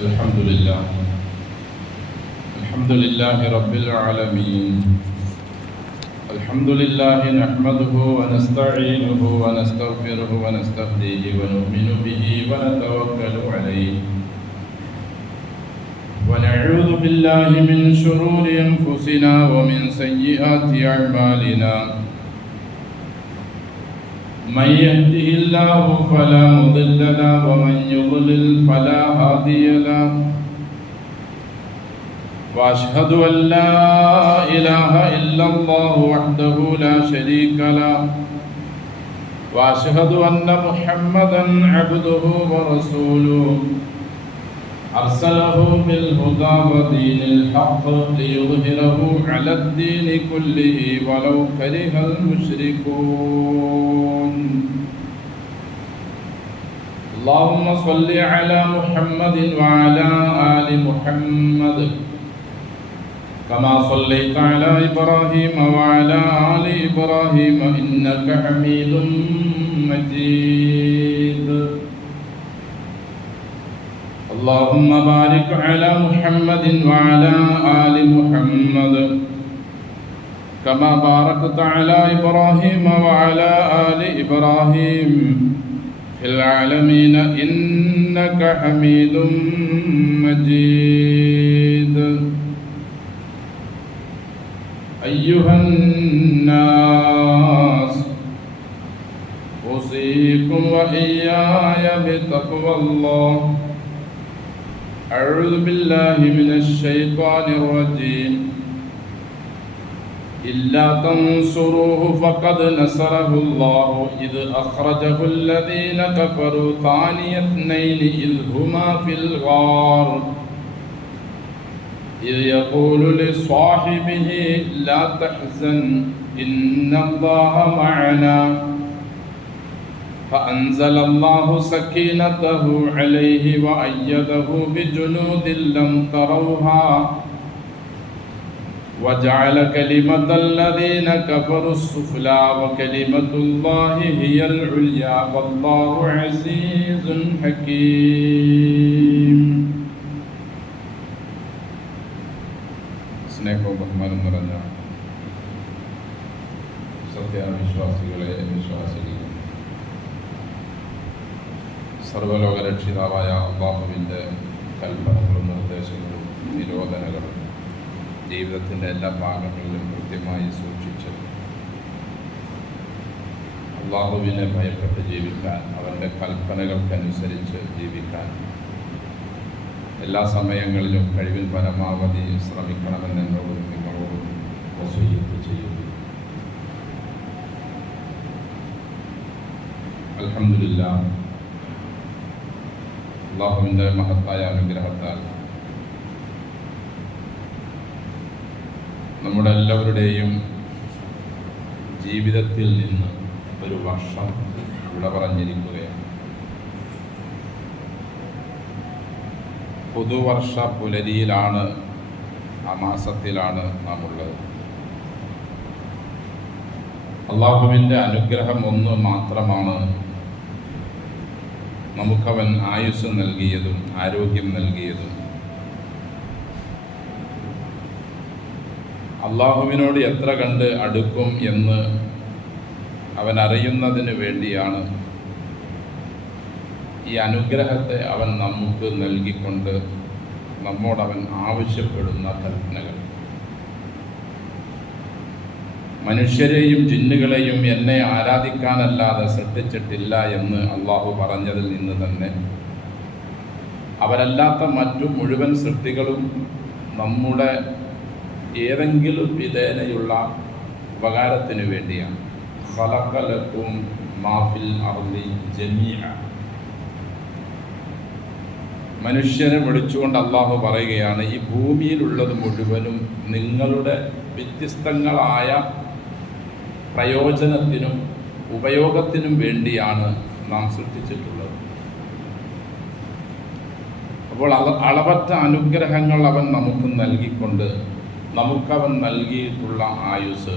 الحمد لله رب العالمين. الحمد لله نحمده ونستعينه ونستغفره ونستهديه ونؤمن به ونتوكل عليه ونعوذ بالله من شرور أنفسنا ومن سيئات أعمالنا. من يهده الله فلا مضل له ومن يضلل فلا هادي له. وأشهد أن لا إله إلا الله وحده لا شريك له. وأشهد أن محمدا عبده ورسوله أرسله بالهدى ودين الحق ليظهره على الدين كله ولو كره المشركون. اللهم صل على محمد وعلى آل محمد كما صليت على إبراهيم وعلى آل إبراهيم إنك حميد مجيد. اللهم بارك على محمد وعلى آل محمد كما باركت على إبراهيم وعلى آل إبراهيم في العالمين إنك حميد مجيد. أيها الناس أوصيكم وإياي بتقوى الله. أعوذ بالله من الشيطان الرجيم. إلا تنصروه فقد نصره الله إذ أخرجه الذين كفروا ثاني اثنين إذ هما في الغار إذ يقول لصاحبه لا تحزن إن الله معنا فأنزل الله سكينته عليه وأيده بجنود لم تروها وجعل كلمة الذين كفروا السفلى وكلمة الله هي العليا والله عزيز حكيم. സ്നേഹവും ബഹുമാനം നിറഞ്ഞ സത്യവിശ്വാസികളെ വിശ്വാസികളെ, സർവലോകരക്ഷിതാവായ അല്ലാഹുവിൻ്റെ കൽപ്പനകളും നിർദ്ദേശങ്ങളും നിരോധനകളും ജീവിതത്തിൻ്റെ എല്ലാ ഭാഗങ്ങളിലും കൃത്യമായി സൂക്ഷിച്ച് അല്ലാഹുവിനെ ഭയപ്പെട്ട് ജീവിക്കാൻ, അവൻ്റെ കൽപ്പനകൾക്കനുസരിച്ച് ജീവിക്കാൻ എല്ലാ സമയങ്ങളിലും കഴിവിൽ പരമാവധി ശ്രമിക്കണമെന്ന് എന്നോടും നിങ്ങളോടും വസിയ്യത്ത് ചെയ്യുന്നു. അൽഹംദുലില്ലാഹ്, അല്ലാഹുവിൻ്റെ മഹത്തായ അനുഗ്രഹത്താൽ നമ്മുടെ എല്ലാവരുടെയും ജീവിതത്തിൽ നിന്ന് ഒരു വർഷം വിട പറഞ്ഞിരിക്കുകയാണ്. പുതുവർഷ പുലരിയിലാണ്, ആ മാസത്തിലാണ് നാം ഉള്ളത്. അല്ലാഹുവിൻ്റെ അനുഗ്രഹം ഒന്ന് മാത്രമാണ് നമുക്കവൻ ആയുസ് നൽകിയതും ആരോഗ്യം നൽകിയതും. അല്ലാഹുവിനോട് എത്ര കണ്ട് അടുക്കും എന്ന് അവൻ അറിയുന്നതിന് വേണ്ടിയാണ് ഈ അനുഗ്രഹത്തെ അവൻ നമുക്ക് നൽകിക്കൊണ്ട് നമ്മോടവൻ ആവശ്യപ്പെടുന്ന കൽപ്പനകൾ. മനുഷ്യരെയും ജിന്നുകളെയും എന്നെ ആരാധിക്കാനല്ലാതെ സൃഷ്ടിച്ചിട്ടില്ല എന്ന് അള്ളാഹു പറഞ്ഞതിൽ നിന്ന് തന്നെ അവരല്ലാത്ത മറ്റു മുഴുവൻ സൃഷ്ടികളും നമ്മുടെ ഏതെങ്കിലും വിധേനയുള്ള ഉപകാരത്തിനു വേണ്ടിയാണ്. ഖലഖ ലക്കും മാ ഫിൽ അർളി ജമീഅ. മനുഷ്യരെ വിളിച്ചുകൊണ്ട് അള്ളാഹു പറയുകയാണ്, ഈ ഭൂമിയിലുള്ളത് മുഴുവനും നിങ്ങളുടെ വ്യത്യസ്തങ്ങളായ പ്രയോജനത്തിനും ഉപയോഗത്തിനും വേണ്ടിയാണ് നാം സൃഷ്ടിച്ചിട്ടുള്ളത്. അപ്പോൾ അളവറ്റ അനുഗ്രഹങ്ങൾ അവൻ നമുക്ക് നൽകിക്കൊണ്ട് നമുക്കവൻ നൽകിയിട്ടുള്ള ആയുസ്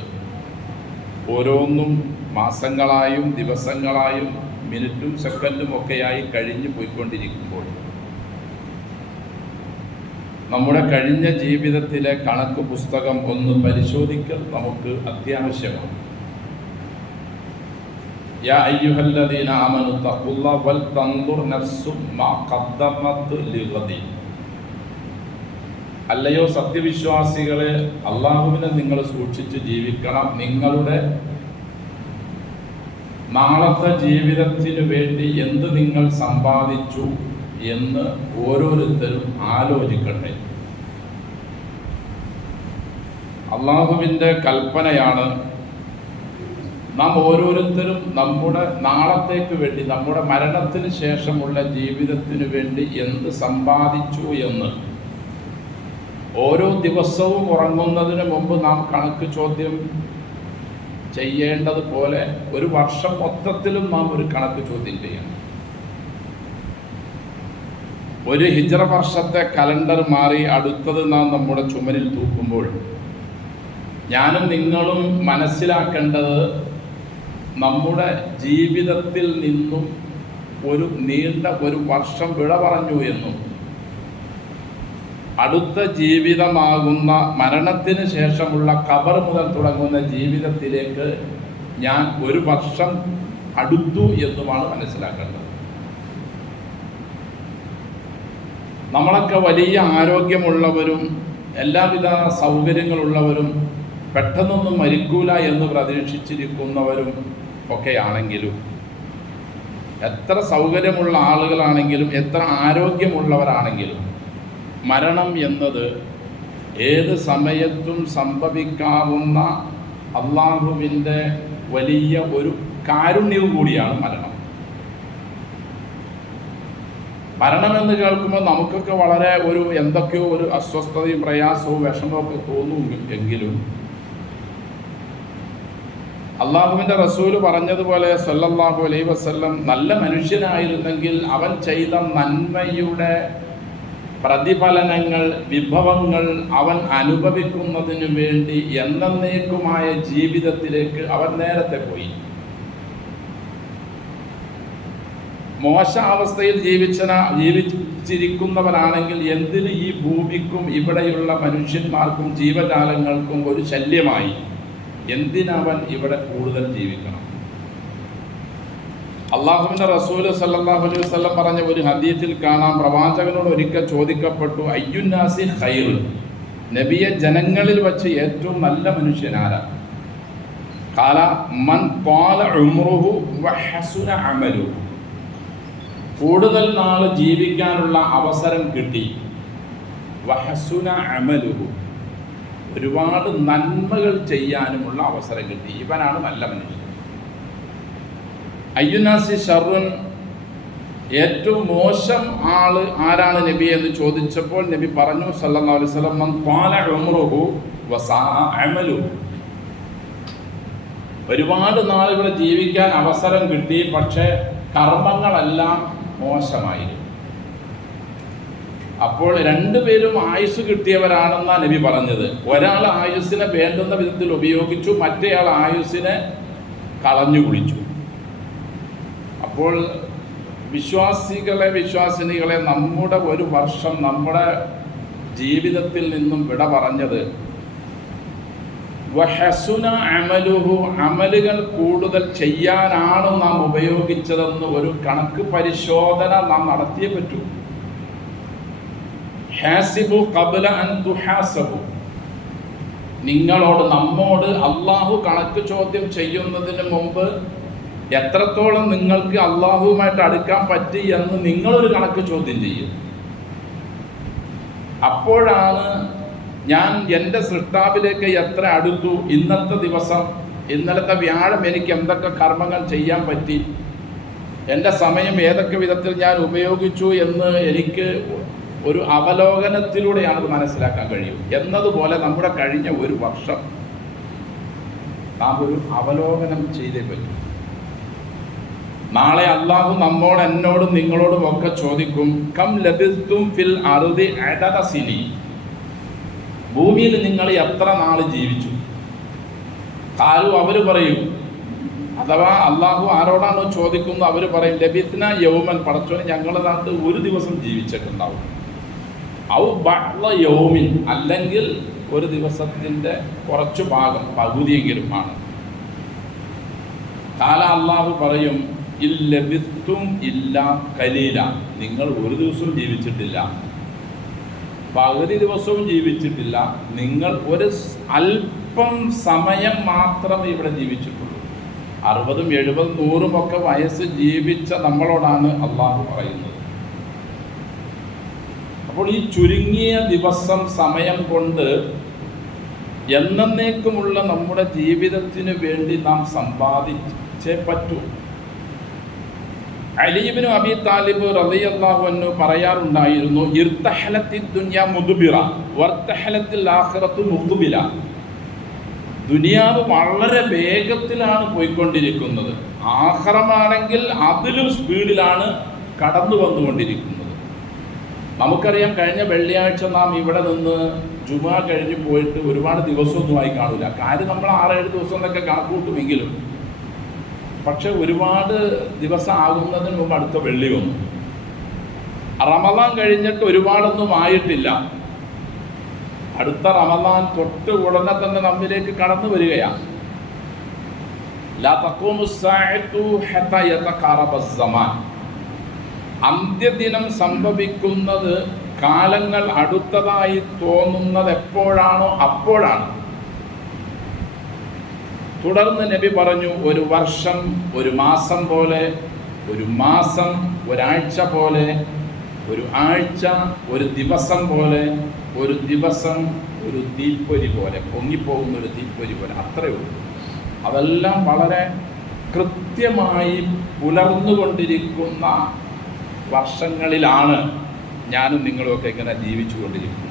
ഓരോന്നും മാസങ്ങളായും ദിവസങ്ങളായും മിനിറ്റും സെക്കൻഡും ഒക്കെയായി കഴിഞ്ഞു പോയിക്കൊണ്ടിരിക്കുമ്പോൾ നമ്മുടെ കഴിഞ്ഞ ജീവിതത്തിലെ കണക്ക് പുസ്തകം ഒന്ന് പരിശോധിക്കൽ നമുക്ക് അത്യാവശ്യമാണ്. യാ അയ്യുഹല്ലദീന ആമനു തഖുല്ലാഹ വൽ തൻദുർ നഫ്സും മാ ഖദ്ദമത് ലിഗദിൻ. അല്ലയോ സത്യവിശ്വാസികളെ, അള്ളാഹുവിനെ നിങ്ങൾ സൂക്ഷിച്ച് ജീവിക്കണം. നിങ്ങളുടെ നാളത്തെ ജീവിതത്തിന് വേണ്ടി എന്ത് നിങ്ങൾ സമ്പാദിച്ചു എന്ന് ഓരോരുത്തരും ആലോചിക്കട്ടെ. അള്ളാഹുവിൻ്റെ കൽപ്പനയാണ് നാം ഓരോരുത്തരും നമ്മുടെ നാളത്തേക്ക് വേണ്ടി, നമ്മുടെ മരണത്തിന് ശേഷമുള്ള ജീവിതത്തിന് വേണ്ടി എന്ത് സമ്പാദിച്ചു എന്ന് ഓരോ ദിവസവും ഉറങ്ങുന്നതിന് മുമ്പ് നാം കണക്ക് ചോദ്യം ചെയ്യേണ്ടതുപോലെ ഒരു വർഷം മൊത്തത്തിലും നാം ഒരു കണക്ക് ചോദ്യം ചെയ്യണം. ഒരു ഹിജ്റ വർഷത്തെ കലണ്ടർ മാറി അടുത്തത് നാം നമ്മുടെ ചുമലിൽ തൂക്കുമ്പോൾ ഞാനും നിങ്ങളും മനസ്സിലാക്കേണ്ടത് നമ്മുടെ ജീവിതത്തിൽ നിന്നും ഒരു നീണ്ട ഒരു വർഷം വിട പറഞ്ഞു എന്നും അടുത്ത ജീവിതമാകുന്ന മരണത്തിന് ശേഷമുള്ള ഖബർ മുതൽ തുടങ്ങുന്ന ജീവിതത്തിലേക്ക് ഞാൻ ഒരു വർഷം അടുത്തു എന്നുമാണ് മനസ്സിലാക്കേണ്ടത്. നമ്മളൊക്കെ വലിയ ആരോഗ്യമുള്ളവരും എല്ലാവിധ സൗകര്യങ്ങളുള്ളവരും പെട്ടെന്നൊന്നും മരിക്കൂല എന്ന് പ്രതീക്ഷിച്ചിരിക്കുന്നവരും ഒക്കെയാണെങ്കിലും, എത്ര സൗകര്യമുള്ള ആളുകളാണെങ്കിലും എത്ര ആരോഗ്യമുള്ളവരാണെങ്കിലും മരണം എന്നത് ഏത് സമയത്തും സംഭവിക്കാവുന്ന അള്ളാഹുവിൻ്റെ വലിയ ഒരു കാരുണ്യവും കൂടിയാണ് മരണം. മരണമെന്ന് കേൾക്കുമ്പോൾ നമുക്കൊക്കെ വളരെ എന്തൊക്കെയോ ഒരു അസ്വസ്ഥതയും പ്രയാസവും വിഷമമൊക്കെ തോന്നുമെങ്കിലും അള്ളാഹുവിൻ്റെ റസൂല് പറഞ്ഞതുപോലെ സല്ലല്ലാഹു അലൈഹി വസല്ലം നല്ല മനുഷ്യനായിരുന്നെങ്കിൽ അവൻ ചെയ്ത നന്മയുടെ പ്രതിഫലനങ്ങൾ, വിഭവങ്ങൾ അവൻ അനുഭവിക്കുന്നതിന് വേണ്ടി എന്നേക്കുമായ ജീവിതത്തിലേക്ക് അവൻ നേരത്തെ പോയി. മോശാവസ്ഥയിൽ ജീവിച്ചിരിക്കുന്നവരാണെങ്കിൽ എന്തിന് ഈ ഭൂമിക്കും ഇവിടെയുള്ള മനുഷ്യന്മാർക്കും ജീവജാലങ്ങൾക്കും ഒരു ശല്യമായി എന്തിനവൻ ഇവിടെ കൂടുതൽ ജീവിക്കണം? അള്ളാഹുവിൻ്റെ റസൂല് സല്ലല്ലാഹു അലൈഹി വസല്ലം പറഞ്ഞ ഒരു ഹദീസിൽ കാണാം, പ്രവാചകനോട് ഒരിക്കൽ ചോദിക്കപ്പെട്ടു, അയ്യുന്നാസി ഖൈർ, നബിയെ ജനങ്ങളിൽ വച്ച് ഏറ്റവും നല്ല മനുഷ്യനാരാ? ഖാല മൻ ത്വാല ഉംറുഹു വഹസുന അമലുഹു, കൂടുതൽ നാൾ ജീവിക്കാനുള്ള അവസരം കിട്ടി, വഹസുന അമലുഹു, ഒരുപാട് നന്മകൾ ചെയ്യാനുമുള്ള അവസരം കിട്ടി, ഇവനാണ് നല്ല മനുഷ്യൻ. അയ്യുനാസി ഷർറുൻ, ഏറ്റവും മോശം ആള് ആരാണ് നബി എന്ന് ചോദിച്ചപ്പോൾ നബി പറഞ്ഞു സല്ലല്ലാഹു അലൈഹി വസല്ലം, മൻ ത്വാല ഉംറുഹു വസാഅ അമലുഹു, ഒരുപാട് നാൾ ഇവിടെ ജീവിക്കാൻ അവസരം കിട്ടി, പക്ഷേ കർമ്മങ്ങളെല്ലാം മോശമായിരുന്നു. അപ്പോൾ രണ്ടുപേരും ആയുസ് കിട്ടിയവരാണെന്നാണ് നബി പറഞ്ഞത്. ഒരാൾ ആയുസ്സിനെ വേണ്ടുന്ന വിധത്തിൽ ഉപയോഗിച്ചു, മറ്റേയാൾ ആയുസ്സിനെ കളഞ്ഞു കുളിച്ചു. അപ്പോൾ വിശ്വാസിനികളെ നമ്മുടെ ഒരു വർഷം നമ്മുടെ ജീവിതത്തിൽ നിന്നും വിട പറഞ്ഞത് വഹസുന അമലുഹു, അമലുകൾ കൂടുതൽ ചെയ്യാനാണ് നാം ഉപയോഗിച്ചതെന്ന് ഒരു കണക്ക് പരിശോധന നാം നടത്തിയേ പറ്റൂ. ഹാസിബു ഖബ്ല അൻ തുഹാസബു, നമ്മോട് അള്ളാഹു കണക്ക് ചോദ്യം ചെയ്യുന്നതിന് മുമ്പ് എത്രത്തോളം നിങ്ങൾക്ക് അള്ളാഹുവുമായിട്ട് അടുക്കാൻ പറ്റി എന്ന് നിങ്ങളൊരു കണക്ക് ചോദ്യം ചെയ്യും. അപ്പോഴാണ് ഞാൻ എൻ്റെ സൃഷ്ടാവിലേക്ക് എത്ര അടുത്തു, ഇന്നത്തെ ദിവസം, ഇന്നലത്തെ വ്യാഴം എനിക്ക് എന്തൊക്കെ കർമ്മങ്ങൾ ചെയ്യാൻ പറ്റി, എൻ്റെ സമയം ഏതൊക്കെ വിധത്തിൽ ഞാൻ ഉപയോഗിച്ചു എന്ന് എനിക്ക് ഒരു അവലോകനത്തിലൂടെയാണ് അത് മനസ്സിലാക്കാൻ കഴിയും. എന്നതുപോലെ നമ്മുടെ കഴിഞ്ഞ ഒരു വർഷം നാം ഒരു അവലോകനം ചെയ്തേ പറ്റും. നാളെ അള്ളാഹു എന്നോടും നിങ്ങളോടും ഒക്കെ ചോദിക്കും, കം ലബിസ്തും ഫിൽ അർദി അദദ സിനി, ഭൂമിയിൽ നിങ്ങൾ എത്ര നാൾ ജീവിച്ചു? കാലു, അവർ പറയും, അഥവാ അള്ളാഹു ആരോടാണോ ചോദിക്കുന്നത് അവർ പറയും, ലബിസ്ന യൗമൻ, പടച്ചോനെ ഞങ്ങളുടെ നാട്ടിൽ ഒരു ദിവസം ജീവിച്ചിട്ടുണ്ടാവും. ഔ ബഅ്ള യൗമിൻ, അല്ലെങ്കിൽ ഒരു ദിവസത്തിൻ്റെ കുറച്ചു ഭാഗം, പകുതിയെങ്കിലും ആണ്. കാല അള്ളാഹു പറയും ഇല്ലബിസ്തും ഇല്ല കലീല, നിങ്ങൾ ഒരു ദിവസവും ജീവിച്ചിട്ടില്ല, പകുതി ദിവസവും ജീവിച്ചിട്ടില്ല, നിങ്ങൾ ഒരു അല്പം സമയം മാത്രമേ ഇവിടെ ജീവിച്ചിട്ടുള്ളൂ. 60, 70, 100 ഒക്കെ വയസ്സ് ജീവിച്ച നമ്മളോടാണ് അള്ളാഹു പറയുന്നത്. അപ്പോൾ ഈ ചുരുങ്ങിയ ദിവസം സമയം കൊണ്ട് എന്നേക്കുമുള്ള നമ്മുടെ ജീവിതത്തിന് വേണ്ടി നാം സമ്പാദിച്ചേ പറ്റൂ. അലി ഇബ്നു അബി താലിബ് റളിയല്ലാഹു അൻഹു പറയാറുണ്ടായിരുന്നു, ഇർതഹലത്തിദ് ദുനിയ മുദ്ബിറ വർതഹലത്തിൽ ആഖിറത്തു മുഖ്ബില. ദുനിയാവ് വളരെ വേഗത്തിലാണ് പോയിക്കൊണ്ടിരിക്കുന്നത്, ആഖിറമാണെങ്കിൽ അതിലും സ്പീഡിലാണ് കടന്നു വന്നുകൊണ്ടിരിക്കുന്നത്. നമുക്കറിയാം, കഴിഞ്ഞ വെള്ളിയാഴ്ച നാം ഇവിടെ നിന്ന് ജുമാ കഴിഞ്ഞ് പോയിട്ട് ഒരുപാട് ദിവസമൊന്നും ആയി കാണില്ല. കാര്യം നമ്മൾ 6-7 ദിവസം എന്നൊക്കെ കണക്കൂട്ടുമെങ്കിലും പക്ഷെ ഒരുപാട് ദിവസം ആകുന്നതിന് മുമ്പ് അടുത്ത വെള്ളി വന്നു. റമദാൻ കഴിഞ്ഞിട്ട് ഒരുപാടൊന്നും ആയിട്ടില്ല, അടുത്ത റമദാൻ തൊട്ട് ഉടനെ തന്നെ നമ്മിലേക്ക് കടന്നു വരികയാണ്. ലാ തഖൂമു സ്സാഅതു ഹത്താ യതഖറബ അസ്സമാൻ. അന്ത്യദിനം സംഭവിക്കുന്നത് കാലങ്ങൾ അടുത്തതായി തോന്നുന്നത് എപ്പോഴാണോ അപ്പോഴാണ്. തുടർന്ന് നബി പറഞ്ഞു, ഒരു വർഷം ഒരു മാസം പോലെ, ഒരു മാസം ഒരാഴ്ച പോലെ, ഒരു ആഴ്ച ഒരു ദിവസം പോലെ, ഒരു ദിവസം ഒരു തീപ്പൊരി പോലെ, പൊങ്ങിപ്പോകുന്ന ഒരു തീപ്പൊരി പോലെ, അത്രയേ ഉള്ളൂ. അതെല്ലാം വളരെ കൃത്യമായി പുലർന്നുകൊണ്ടിരിക്കുന്ന വർഷങ്ങളിലാണ് ഞാനും നിങ്ങളുമൊക്കെ ഇങ്ങനെ ജീവിച്ചു കൊണ്ടിരിക്കുന്നത്.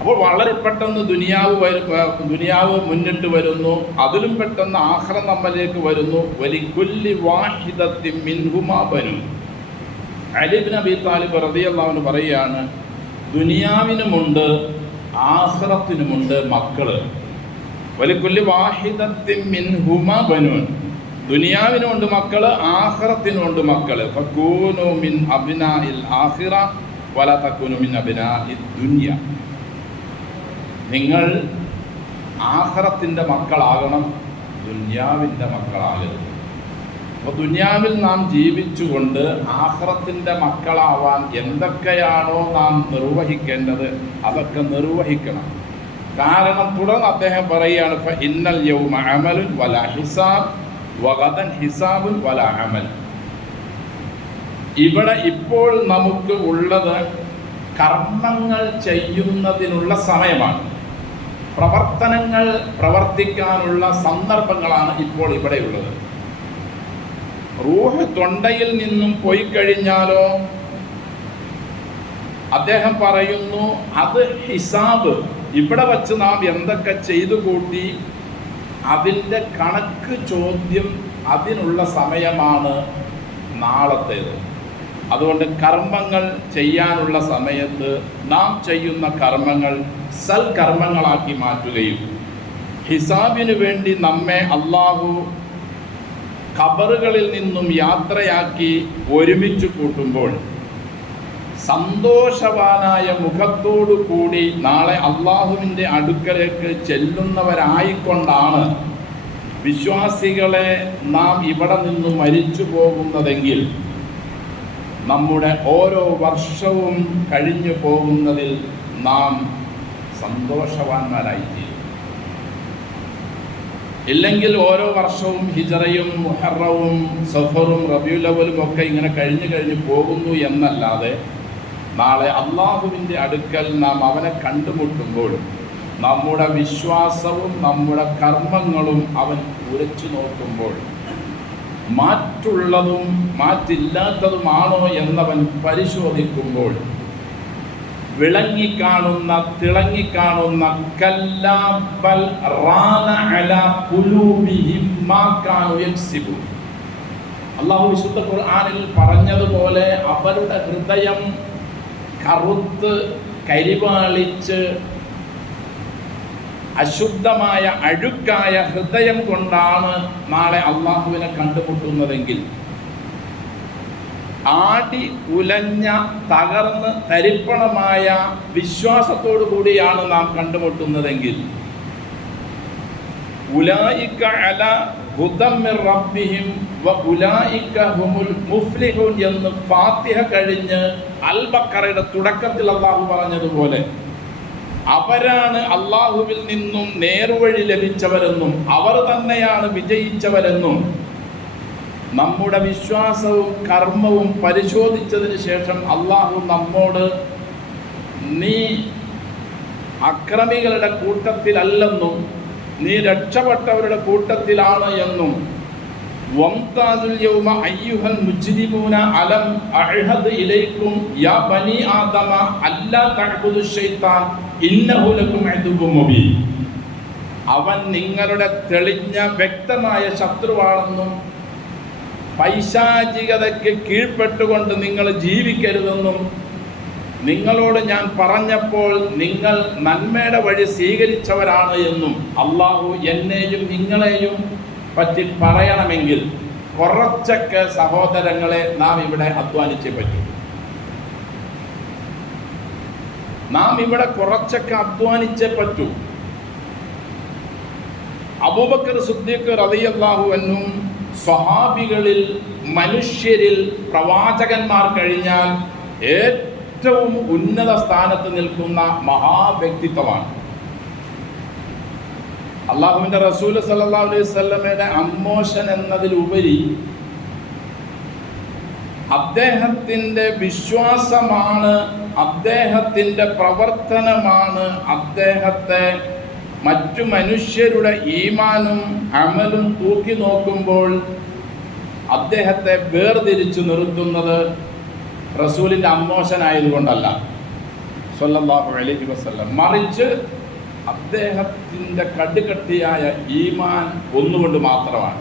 അപ്പോൾ വളരെ പെട്ടെന്ന് ദുനിയാവ് മുന്നിട്ട് വരുന്നു, അതിലും പെട്ടെന്ന് ആഖിറ നമ്മിലേക്ക് വരുന്നു. വലികുല്ലി വാഹിദത്തിൻ മിൻഹുമാ ബനു. അലി ഇബ്നു അബി താലിബ് റളിയല്ലാഹു അൻഹു പറയുകയാണ്, ദുനിയാവിനുമുണ്ട് ആഖിറത്തിനുമുണ്ട് മക്കള്. വലികുല്ലി വാഹിദത്തിൻ മിൻഹുമാ ബനു. ദുനിയാവിനുണ്ട് മക്കള്, ആഖിറത്തിനുണ്ട് മക്കള്. ഫകൂനു മിൻ അബ്നാഇൽ ആഖിറ വലാ തകൂനു മിൻ അബ്നാഇദ് ദുനിയ. നിങ്ങൾ ആഖിറത്തിൻ്റെ മക്കളാകണം, ദുനിയാവിൻ്റെ മക്കളാകരുത്. അപ്പോൾ ദുനിയാവിൽ നാം ജീവിച്ചുകൊണ്ട് ആഖിറത്തിൻ്റെ മക്കളാവാൻ എന്തൊക്കെയാണോ നാം നിർവഹിക്കേണ്ടത് അതൊക്കെ നിർവഹിക്കണം. കാരണം തുടർന്ന് അദ്ദേഹം പറയുകയാണ്, ഫഇന്നൽ യൗമ അമലുൻ വലാ ഹിസാബ് വഗദൻ ഹിസാബുൻ വലാ അമൽ. ഇവിടെ ഇപ്പോൾ നമുക്ക് ഉള്ളത് കർമ്മങ്ങൾ ചെയ്യുന്നതിനുള്ള സമയമാണ്, പ്രവർത്തനങ്ങൾ പ്രവർത്തിക്കാനുള്ള സന്ദർഭങ്ങളാണ് ഇപ്പോൾ ഇവിടെയുള്ളത്. റൂഹ് തൊണ്ടയിൽ നിന്നും പോയി കഴിഞ്ഞാലോ അദ്ദേഹം പറയുന്നു, അത് ഹിസാബ്. ഇവിടെ വച്ച് നാം എന്തൊക്കെ ചെയ്തു കൂട്ടി അതിൻ്റെ കണക്ക് ചോദ്യം അതിനുള്ള സമയമാണ് നാളത്തേത്. അതുകൊണ്ട് കർമ്മങ്ങൾ ചെയ്യാനുള്ള സമയത്ത് നാം ചെയ്യുന്ന കർമ്മങ്ങൾ സൽക്കർമ്മങ്ങളാക്കി മാറ്റുകയും ഹിസാബിനു വേണ്ടി നമ്മെ അള്ളാഹു ഖബറുകളിൽ നിന്നും യാത്രയാക്കി ഒരുമിച്ച് കൂട്ടുമ്പോൾ സന്തോഷവാനായ മുഖത്തോടു കൂടി നാളെ അള്ളാഹുവിൻ്റെ അടുക്കലേക്ക് ചെല്ലുന്നവരായിക്കൊണ്ടാണ് വിശ്വാസികളെ നാം ഇവിടെ നിന്നും മരിച്ചു പോകുന്നതെങ്കിൽ നമ്മുടെ ഓരോ വർഷവും കഴിഞ്ഞു പോകുന്നതിൽ നാം സന്തോഷവാന്മാരായിത്തീരും. ഇല്ലെങ്കിൽ ഓരോ വർഷവും ഹിജറയും മുഹറവും സഫറും റബീഉൽ അവ്വലും ഒക്കെ ഇങ്ങനെ കഴിഞ്ഞു പോകുന്നു എന്നല്ലാതെ നാളെ അള്ളാഹുവിൻ്റെ അടുക്കൽ നാം അവനെ കണ്ടുമുട്ടുമ്പോൾ നമ്മുടെ വിശ്വാസവും നമ്മുടെ കർമ്മങ്ങളും അവൻ ഉരച്ചു നോക്കുമ്പോൾ മാറ്റുള്ളതും മാറ്റില്ലാത്തതുമാണോ എന്നവൻ പരിശോധിക്കുമ്പോൾ വിളങ്ങിക്കാണുന്ന തിളങ്ങിക്കാണുന്ന കല്ലാബൽ റാന അലാ ഖുലൂബിഹിം മാ കാനൂ യക്സിബൂൻ. അല്ലാഹു വിശുദ്ധ ഖുർആനിൽ പറഞ്ഞതുപോലെ അവരുടെ ഹൃദയം കറുത്ത് കരിവാളിച്ച് അശുദ്ധമായ അഴുക്കായ ഹൃദയം കൊണ്ടാണ് നാളെ അള്ളാഹുവിനെ കണ്ടുമുട്ടുന്നതെങ്കിൽ ആടി ഉലഞ്ഞ തകർന്ന് തരിപ്പണമായ വിശ്വാസത്തോടു കൂടിയാണ് നാം കണ്ടുമുട്ടുന്നതെങ്കിൽ ഉലായിക അലാ ഹുദം മിർ റബ്ബിഹിം വ ഉലായിക ഹുമുൽ മുഫ്ലിഹൂൻ എന്ന് ഫാത്തിഹ കഴിഞ്ഞ് അൽ ബഖറയുടെ തുടക്കത്തിൽ അല്ലാഹു പറഞ്ഞതുപോലെ അവരാണ് അല്ലാഹുവിൽ നിന്നും നേർവഴി ലഭിച്ചവരെന്നും അവർ തന്നെയാണ് വിജയിച്ചവരെന്നും നമ്മുടെ വിശ്വാസവും കർമ്മവും പരിശോധിച്ചതിന് ശേഷം അല്ലാഹു നമ്മോട് നീ അക്രമികളുടെ കൂട്ടത്തിലല്ലെന്നും നീ രക്ഷപ്പെട്ടവരുടെ കൂട്ടത്തിലാണ് എന്നും വംതാസുൽ യൗമ അയ്യുഹൽ മുജ്രിമൂന അലം അഅഹദ് ഇലൈക്കും യാ ബനി ആദമ അല്ലാ തഅബുദു ശൈത്താൻ ഇന്നഹു ലക്കും അദുവ്വുൻ മുബീൻ അവൻ നിങ്ങളുടെ തെളിഞ്ഞ വ്യക്തമായ ശത്രുവാണെന്നും പൈശാചികതയ്ക്ക് കീഴ്പ്പെട്ടുകൊണ്ട് നിങ്ങൾ ജീവിക്കരുതെന്നും നിങ്ങളോട് ഞാൻ പറഞ്ഞപ്പോൾ നിങ്ങൾ നന്മയുടെ വഴി സ്വീകരിച്ചവരാണ് എന്നും അല്ലാഹു എന്നെയും നിങ്ങളെയും പറ്റി പറയണമെങ്കിൽ കുറച്ചൊക്കെ സഹോദരങ്ങളെ നാം ഇവിടെ അധ്വാനിച്ചേ പറ്റൂ. നാം ഇവിടെ കുറച്ചൊക്കെ അധ്വാനിച്ചേ പറ്റൂ. അബൂബക്കർ സിദ്ദീഖ് റളിയല്ലാഹു അൻഹു സ്വഹാബികളിൽ മനുഷ്യരിൽ പ്രവാചകന്മാർ കഴിഞ്ഞാൽ ഏറ്റവും ഉന്നത സ്ഥാനത്ത് നിൽക്കുന്ന മഹാവ്യക്തിത്വമാണ്. അള്ളാഹുവിൻ്റെ റസൂൽ സല്ലല്ലാഹു അലൈഹി വസല്ലമയുടെ അമ്മോഷൻ എന്നതിലുപരി അദ്ദേഹത്തിൻ്റെ വിശ്വാസമാണ്, അദ്ദേഹത്തിൻ്റെ പ്രവർത്തനമാണ് അദ്ദേഹത്തെ മറ്റു മനുഷ്യരുടെ ഈമാനും അമലും തൂക്കി നോക്കുമ്പോൾ അദ്ദേഹത്തെ വേർതിരിച്ചു നിർത്തുന്നത് റസൂലിൻ്റെ അമ്മോശനായതുകൊണ്ടല്ല സ്വല്ലല്ലാഹു അലൈഹി വസല്ലം, മറിച്ച് അദ്ദേഹത്തിൻ്റെ കടുകട്ടിയായ ഈമാൻ ഒന്നുകൊണ്ട് മാത്രമാണ്.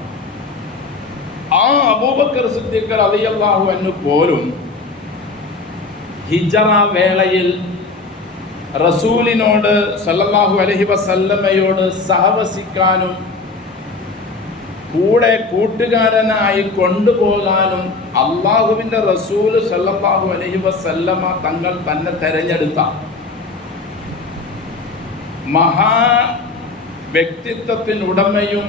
ആ അബൂബക്കർ സിദ്ദീഖ് റളിയല്ലാഹു അൻഹു പോലും ഹിജറ വേളയിൽ റസൂലിനോട് സല്ലല്ലാഹു അലൈഹി വസല്ലമയോട് സഹവസിക്കാനും കൂടെ കൂട്ടുകാരനായി കൊണ്ടുപോകാനും അള്ളാഹുവിൻ്റെ റസൂൽ സല്ലല്ലാഹു അലൈഹി വസല്ലമ തങ്ങൾ തന്നെ തെരഞ്ഞെടുത്ത മഹാ വ്യക്തിത്വത്തിനുടമയും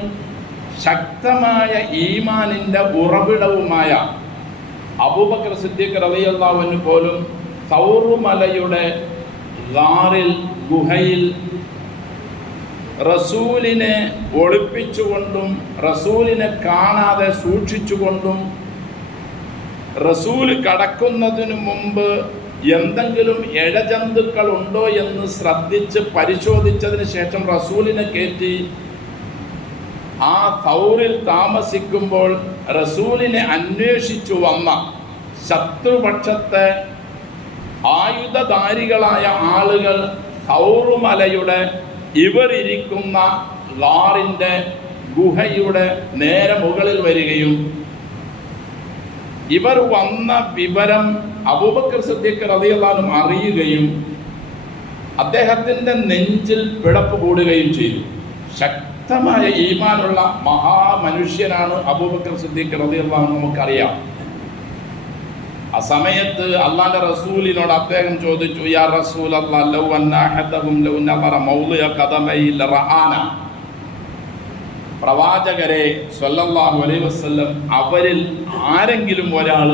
ശക്തമായ ഈമാനിൻ്റെ ഉറവിടവുമായ അബൂബക്കർ സിദ്ദീഖ് റളിയല്ലാഹു അൻഹു പോലും സൗർ മലയുടെ ഗാറിൽ ഗുഹയിൽ റസൂലിനെ ഒളിപ്പിച്ചുകൊണ്ടും റസൂലിനെ കാണാതെ സൂക്ഷിച്ചുകൊണ്ടും റസൂൽ കടക്കുന്നതിനു മുമ്പ് എന്തെങ്കിലും ഇഴജന്തുക്കൾ ഉണ്ടോ എന്ന് ശ്രദ്ധിച്ച് പരിശോധിച്ചതിന് ശേഷം റസൂലിനെ കയറ്റി ആ സൗറിൽ താമസിക്കുമ്പോൾ റസൂലിനെ അന്വേഷിച്ചു വന്ന ശത്രുപക്ഷത്തെ ആയുധധാരികളായ ആളുകൾ സൗറുമലയുടെ ഇവരിയ്ക്കുന്ന ഗാറിൻ്റെ ഗുഹയുടെ നേരെ മുകളിൽ വരികയും ഇവർ വന്ന വിവരം അബൂബക്കർ സിദ്ദീഖ് റളിയല്ലാഹു അൻഹു അറിയുകയും അദ്ദേഹത്തിൻ്റെ നെഞ്ചിൽ പിടപ്പ് കൂടുകയും ചെയ്തു. ശക്തമായ ഈമാനുള്ള മഹാമനുഷ്യനാണ് അബൂബക്കർ സിദ്ദീഖ് റളിയല്ലാഹു അൻഹു, നമുക്കറിയാം. ആ സമയത്ത് അള്ളാന്റെ റസൂലിനോട് അദ്ദേഹം ചോദിച്ചു, യാ റസൂലല്ലാഹ് ലൗ അന്ന അഹദഹും ലൗ നദറ മൗളിഅ ഖദമൈ ലറആന. പ്രവാചകരെ സ്വല്ലല്ലാഹു അലൈഹി വസല്ലം, അവരിൽ ആരെങ്കിലും ഒരാൾ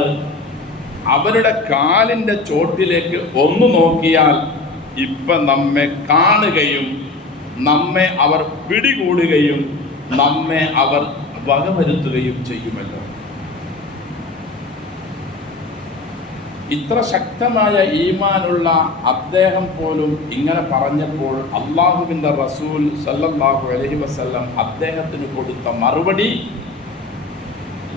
അവരുടെ കാലിൻ്റെ ചോട്ടിലേക്ക് ഒന്ന് നോക്കിയാൽ ഇപ്പം നമ്മെ കാണുകയും നമ്മെ അവർ പിടികൂടുകയും നമ്മെ അവർ വകവരുത്തുകയും ചെയ്യുമല്ലോ. ഇത്ര ശക്തമായ ഈമാനുള്ള അദ്ദേഹം പോലും ഇങ്ങനെ പറഞ്ഞപ്പോൾ അള്ളാഹുവിൻ്റെ റസൂൽ സല്ലല്ലാഹു അലൈഹി വസല്ലം അദ്ദേഹത്തിന് കൊടുത്ത മറുപടി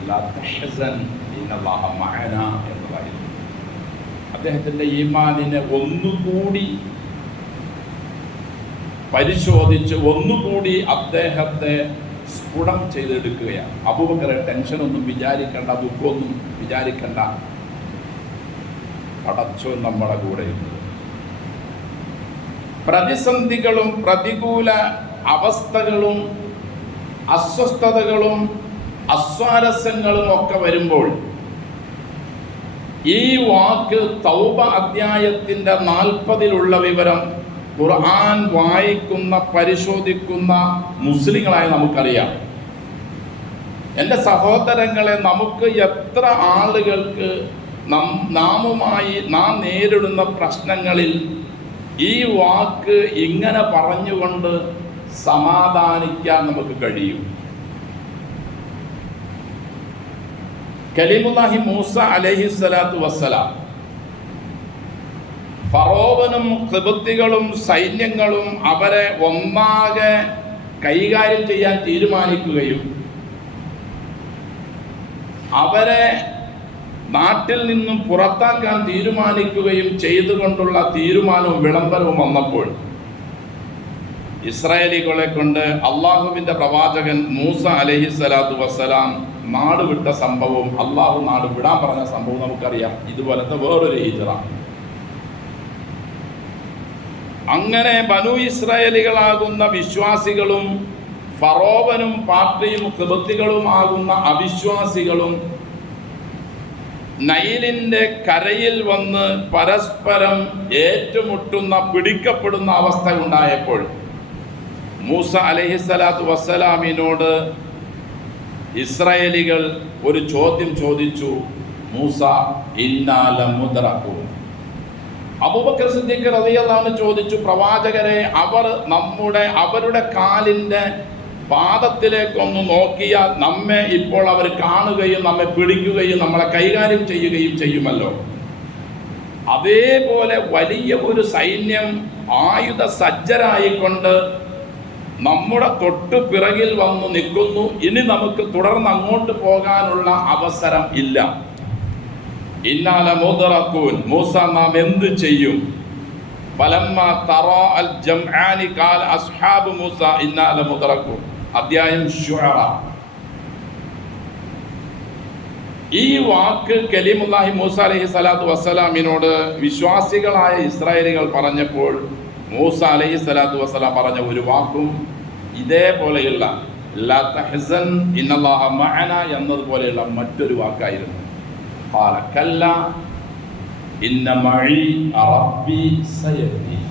ലാ തഹ്സൻ ഇന്നല്ലാഹ മഅനാ എന്നതായിരുന്നു. അദ്ദേഹത്തിൻ്റെ ഈമാനിനെ ഒന്നുകൂടി പരിശോധിച്ച് ഒന്നുകൂടി അദ്ദേഹത്തെ സ്ഫുടം ചെയ്തെടുക്കുകയാണ്. അബൂബക്കറെ ടെൻഷനൊന്നും വിചാരിക്കേണ്ട, ദുഃഖമൊന്നും വിചാരിക്കേണ്ട, പടച്ചോൻ നമ്മുടെ കൂടെയുണ്ട്. പ്രതിസന്ധികളും പ്രതികൂല അവസ്ഥകളും അസ്വസ്ഥതകളും അസ്വാരസ്യങ്ങളും ഒക്കെ വരുമ്പോൾ ഈ വാക്ക് തൗബ അധ്യായത്തിൻ്റെ 40-ലുള്ള വിവരം ഖുർആൻ വായിക്കുന്ന പരിശോധിക്കുന്ന മുസ്ലിങ്ങളായ നമുക്കറിയാം. എൻ്റെ സഹോദരങ്ങളെ, നമുക്ക് എത്ര ആളുകൾക്ക് നാമുമായി നാം നേരിടുന്ന പ്രശ്നങ്ങളിൽ ഈ വാക്ക് ഇങ്ങനെ പറഞ്ഞുകൊണ്ട് സമാധാനിക്കാൻ നമുക്ക് കഴിയും. കലീമുല്ലാഹി മൂസ അലൈഹിസ്സലാത്തു വസ്സലാം ഫറോവനും ഖിബ്തികളും സൈന്യങ്ങളും അവരെ ഒന്നാകെ കൈകാര്യം ചെയ്യാൻ തീരുമാനിക്കുകയും അവരെ നാട്ടിൽ നിന്നും പുറത്താക്കാൻ തീരുമാനിക്കുകയും ചെയ്തുകൊണ്ടുള്ള തീരുമാനവും വിളംബരവും വന്നപ്പോൾ ഇസ്രായേലികളെ കൊണ്ട് അള്ളാഹുവിൻ്റെ പ്രവാചകൻ മൂസ അലൈഹിസ്സലാത്തു വസ്സലാം നാട് വിട്ട സംഭവവും അള്ളാഹു നാട് വിടാൻ പറഞ്ഞ സംഭവം നമുക്കറിയാം. ഇതുപോലത്തെ വേറൊരു ഹിജ്റ. അങ്ങനെ ബനു ഇസ്രായേലികളാകുന്ന വിശ്വാസികളും ഫറോവനും പാർട്ടിയും ഖിബ്തികളും ആകുന്ന അവിശ്വാസികളും നൈലിൻ്റെ കരയിൽ വന്ന് പരസ്പരം ഏറ്റുമുട്ടുന്ന പിടിക്കപ്പെടുന്ന അവസ്ഥ ഉണ്ടായപ്പോൾ മൂസ അലൈഹിസ്സലാത്തു വസ്സലാമിനോട് ഇസ്രായേലികൾ ഒരു ചോദ്യം ചോദിച്ചു. മൂസ ഇന്നാ ലമുദ്റഖൂൻ. അബൂബക്കർ സിദ്ദീഖ് റളിയല്ലാഹു അൻഹു ചോദിച്ചു, പ്രവാചകരെ, അവരുടെ കാലിൻ്റെ പാദത്തിലേക്കൊന്ന് നോക്കിയാൽ നമ്മെ ഇപ്പോൾ അവർ കാണുകയും നമ്മെ പിടിക്കുകയും നമ്മളെ കൈകാര്യം ചെയ്യുകയും ചെയ്യുമല്ലോ. അതേപോലെ വലിയ ഒരു സൈന്യം ആയുധ സജ്ജരായിക്കൊണ്ട് നമ്മുടെ തൊട്ടു പിറകിൽ വന്നു നിൽക്കുന്നു. ഇനി നമുക്ക് തുടർന്ന് അങ്ങോട്ട് പോകാനുള്ള അവസരം ഇല്ല. ഇന്നാല മുദ്റഖൂൻ. മൂസ, നാം എന്ത് ചെയ്യും? ഫലമ്മ തറാ അൽ ജംആനി ഖാല അസ്ഹാബു മൂസ ഇന്നാല മുദ്റഖൂൻ. അധ്യായം ശുഅറ. ഈ വാക്ക് കലീമുല്ലാഹി മൂസ അലൈഹിസ്സലാത്തു വസ്സലാമിനോട് വിശ്വാസികളായ ഇസ്രായേലികൾ പറഞ്ഞപ്പോൾ മൂസ അലൈഹിസ്സലാത്തു വസ്സലാം പറഞ്ഞ ഒരു വാക്കും ഇതേപോലെയുള്ള ലാ തഹ്സൻ ഇന്നല്ലാഹ മഅന എന്നതുപോലെയുള്ള മറ്റൊരു വാക്കായിരുന്നു. ഖാല കല്ലാ ഇന്ന മഈ റബ്ബി സയഹ്ദീൻ.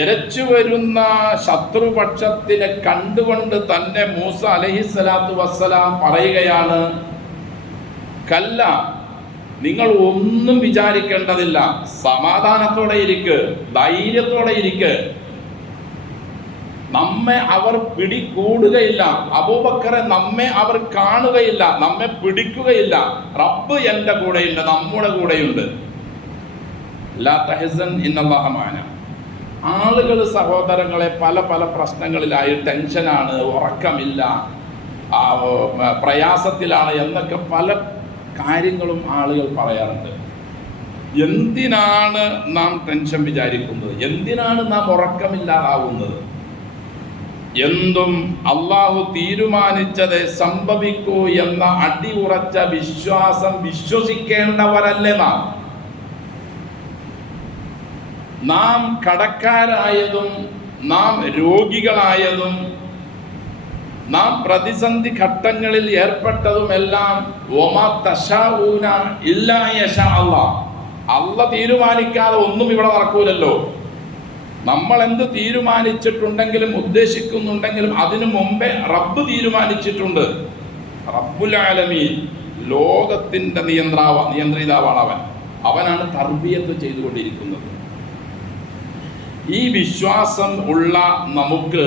എരച്ചു വരുന്ന ശത്രുപക്ഷത്തിനെ കണ്ടുകൊണ്ട് തന്നെ മൂസ അലൈഹിസ്സലാത്തു വസ്സലാം പറയുകയാണ്, കല്ല, നിങ്ങൾ ഒന്നും വിചാരിക്കേണ്ടതില്ല, സമാധാനത്തോടെ ഇരിക്ക്, ധൈര്യത്തോടെ ഇരിക്ക്. നമ്മെ അവർ പിടികൂടുകയില്ല. അബൂബക്കറെ, നമ്മെ അവർ കാണുകയില്ല, നമ്മെ പിടിക്കുകയില്ല. റബ്ബ് എൻ്റെ കൂടെയുണ്ട്, നമ്മുടെ കൂടെയുണ്ട്. ലാ തഹ്സൻ ഇന്നല്ലാഹ മഅന. ആളുകൾ, സഹോദരങ്ങളെ, പല പല പ്രശ്നങ്ങളിലായി ടെൻഷനാണ്, ഉറക്കമില്ല, പ്രയാസത്തിലാണ് എന്നൊക്കെ പല കാര്യങ്ങളും ആളുകൾ പറയാറുണ്ട്. എന്തിനാണ് നാം ടെൻഷൻ വിചാരിക്കുന്നത്? എന്തിനാണ് നാം ഉറക്കമില്ലാതാവുന്നത്? എന്തും അള്ളാഹു തീരുമാനിച്ചത് സംഭവിക്കൂ എന്ന അടിയുറച്ച വിശ്വാസം വിശ്വസിക്കേണ്ടവരല്ലേ നാം കടക്കാരായതും നാം രോഗികളായതും നാം പ്രതിസന്ധി ഘട്ടങ്ങളിൽ ഏർപ്പെട്ടതുമെല്ലാം വമാ തശാഊന ഇല്ലാ യശാ അല്ലാഹ്. അല്ലാഹ് തീരുമാനിക്കാതെ ഒന്നും ഇവിടെ നടക്കൂലല്ലോ. നമ്മൾ എന്ത് തീരുമാനിച്ചിട്ടുണ്ടെങ്കിലും ഉദ്ദേശിക്കുന്നുണ്ടെങ്കിലും അതിനു മുമ്പേ റബ്ബ് തീരുമാനിച്ചിട്ടുണ്ട്. റബ്ബുൽ ആലമീൻ, ലോകത്തിൻ്റെ നിയന്ത്രിതാവാണ് അവനാണ് തർബിയത്ത് ചെയ്തുകൊണ്ടിരിക്കുന്നത്. ഈ വിശ്വാസം ഉള്ള നമുക്ക്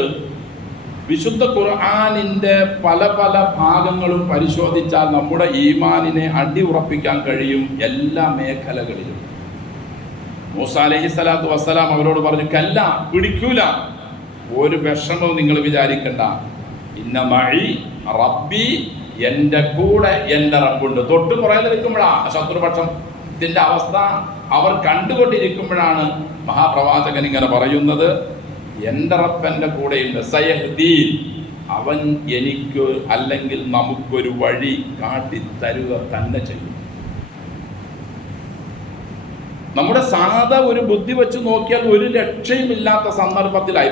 വിശുദ്ധ ഖുർആനിൻ്റെ പല പല ഭാഗങ്ങളും പരിശോധിച്ചാൽ നമ്മുടെ ഈമാനിനെ അടിയുറപ്പിക്കാൻ കഴിയും എല്ലാ മേഖലകളിലും. മൂസ അലൈഹിസ്സലാത്തു വസ്സലാം അവരോട് പറഞ്ഞു, കല്ല, പിടിക്കൂല, ഒരു വിഷമവും നിങ്ങൾ വിചാരിക്കണ്ട. ഇന്ന മഈ റബ്ബി, എൻ്റെ കൂടെ എൻ്റെ റബ്ബുണ്ട്. തൊട്ട് പുറകിലിരിക്കുമ്പോഴാണ് ശത്രുപക്ഷത്തിൻ്റെ അവസ്ഥ അവർ കണ്ടുകൊണ്ടിരിക്കുമ്പോഴാണ് മഹാപ്രവാചകൻ ഇങ്ങനെ പറയുന്നത്, എൻ്റെ റബ്ബ് എൻ്റെ കൂടെയുണ്ട്. സയഹ്ദീൻ, അവൻ എനിക്ക് അല്ലെങ്കിൽ നമുക്കൊരു വഴി കാട്ടി തരുക തന്നെ ചെയ്യും. നമ്മുടെ സാധാ ഒരു ബുദ്ധി വെച്ച് നോക്കിയാൽ ഒരു രക്ഷയുമില്ലാത്ത സന്ദർഭത്തിലായി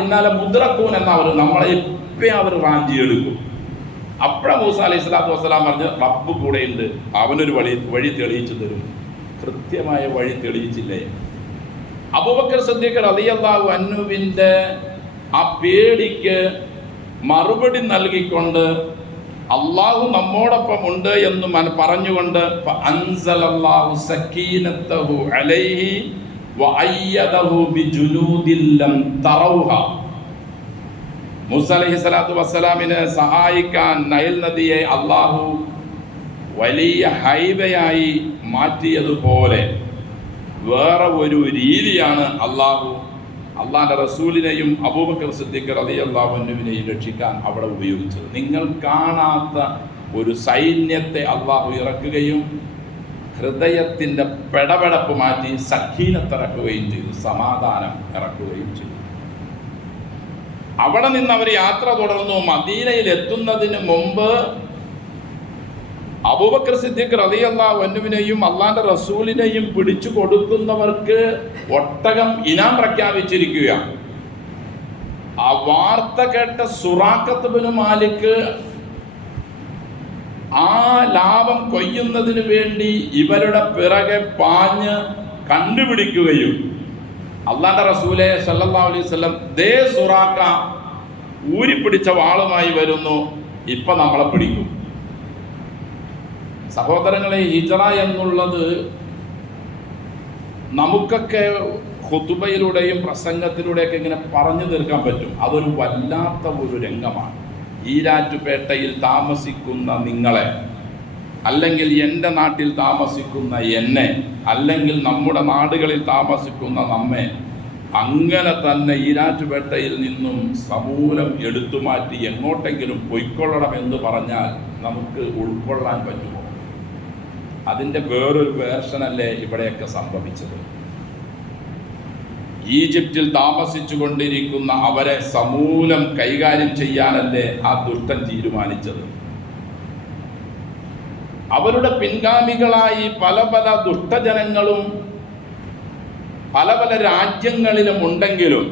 ഇന്നാലെ മുദ്റഖൂൻ എന്നവർ നമ്മളെ ഇപ്പം അവർ റാഞ്ചിയെടുക്കും. അപ്പോഴാണ് മൂസ അലൈഹി സ്വലാത്തു വസ്സലാം പറഞ്ഞ് റബ്ബ് കൂടെയുണ്ട്, അവനൊരു വഴി തെളിയിച്ചു തരും. കൃത്യമായ വഴി തെളിയിച്ചില്ലേ? അബൂബക്കർ സിദ്ദീഖ് റളിയല്ലാഹു അൻഹുവിന്റെ ആ പേടിക്ക് മറുപടി നൽകിക്കൊണ്ട് അള്ളാഹു നമ്മോടൊപ്പം ഉണ്ട് എന്ന് പറഞ്ഞുകൊണ്ട് അൻസലല്ലാഹു സക്കീനത്തഹു അലൈഹി വഅയ്യദഹു ബിജുനൂദിൻ ലം തറൗഹ. മൂസ അലൈഹി സ്വലാത്തു വസ്സലാമിനെ സഹായിക്കാൻ നൈൽ നദിയെ അള്ളാഹു വലിയ ഹൈവയായി മാറ്റിയതുപോലെ വേറെ ഒരു രീതിയാണ് അള്ളാഹിന്റെ റസൂലിനെയും അബൂബക്കർ സിദ്ദീഖ് റളിയല്ലാഹു അൻഹുവിനെയും രക്ഷിക്കാൻ അവിടെ ഉപയോഗിച്ചത്. നിങ്ങൾ കാണാത്ത ഒരു സൈന്യത്തെ അള്ളാഹു ഇറക്കുകയും ഹൃദയത്തിൻ്റെ പെടപെടപ്പ് മാറ്റി സക്കീനത്തിറക്കുകയും ചെയ്തു, സമാധാനം ഇറക്കുകയും ചെയ്തു. അവിടെ നിന്ന് അവർ യാത്ര തുടർന്നു. മദീനയിൽ എത്തുന്നതിന് മുമ്പ് അബൂബക്കർ സിദ്ദീഖ് റളിയല്ലാഹു അൻഹുവിനെയും അള്ളാന്റെ റസൂലിനെയും പിടിച്ചു കൊടുക്കുന്നവർക്ക് ഒട്ടകം ഇനാം പ്രഖ്യാപിച്ചിരിക്കുകയാണ്. ആ വാർത്ത കേട്ട സുറാഖത്ത് ബിൻ മാലിക് ആ ലാഭം കൊയ്യുന്നതിന് വേണ്ടി ഇവരുടെ പിറകെ പാഞ്ഞ് കണ്ടുപിടിക്കുകയും അള്ളാന്റെ റസൂലെ സല്ലല്ലാഹു അലൈഹി വസല്ലം ദേ സുറാഖ ഊരിപ്പിടിച്ച വാളുമായി വരുന്നു, ഇപ്പൊ നമ്മളെ പിടിക്കും. സഹോദരങ്ങളെ, ഹിജറ എന്നുള്ളത് നമുക്കൊക്കെ ഖുതുബയിലൂടെയും പ്രസംഗത്തിലൂടെയൊക്കെ ഇങ്ങനെ പറഞ്ഞു തീർക്കാൻ പറ്റും. അതൊരു വല്ലാത്ത ഒരു രംഗമാണ്. ഈരാറ്റുപേട്ടയിൽ താമസിക്കുന്ന നിങ്ങളെ, അല്ലെങ്കിൽ എൻ്റെ നാട്ടിൽ താമസിക്കുന്ന എന്നെ, അല്ലെങ്കിൽ നമ്മുടെ നാടുകളിൽ താമസിക്കുന്ന നമ്മെ അങ്ങനെ തന്നെ ഈരാറ്റുപേട്ടയിൽ നിന്നും സമൂലം എടുത്തുമാറ്റി എങ്ങോട്ടെങ്കിലും പൊയ്ക്കൊള്ളണമെന്ന് പറഞ്ഞാൽ നമുക്ക് ഉൾക്കൊള്ളാൻ പറ്റുമോ? അതിൻ്റെ വേറൊരു വേർഷനല്ലേ ഇവിടെയൊക്കെ സംഭവിച്ചത്. ഈജിപ്തിൽ താമസിച്ചു കൊണ്ടിരിക്കുന്ന അവരെ സമൂലം കൈകാര്യം ചെയ്യാനല്ലേ ആ ദുഷ്ടൻ തീരുമാനിച്ചത്. അവരുടെ പിൻഗാമികളായി പല പല ദുഷ്ടജനങ്ങളും പല പല രാജ്യങ്ങളിലും ഉണ്ടെങ്കിലും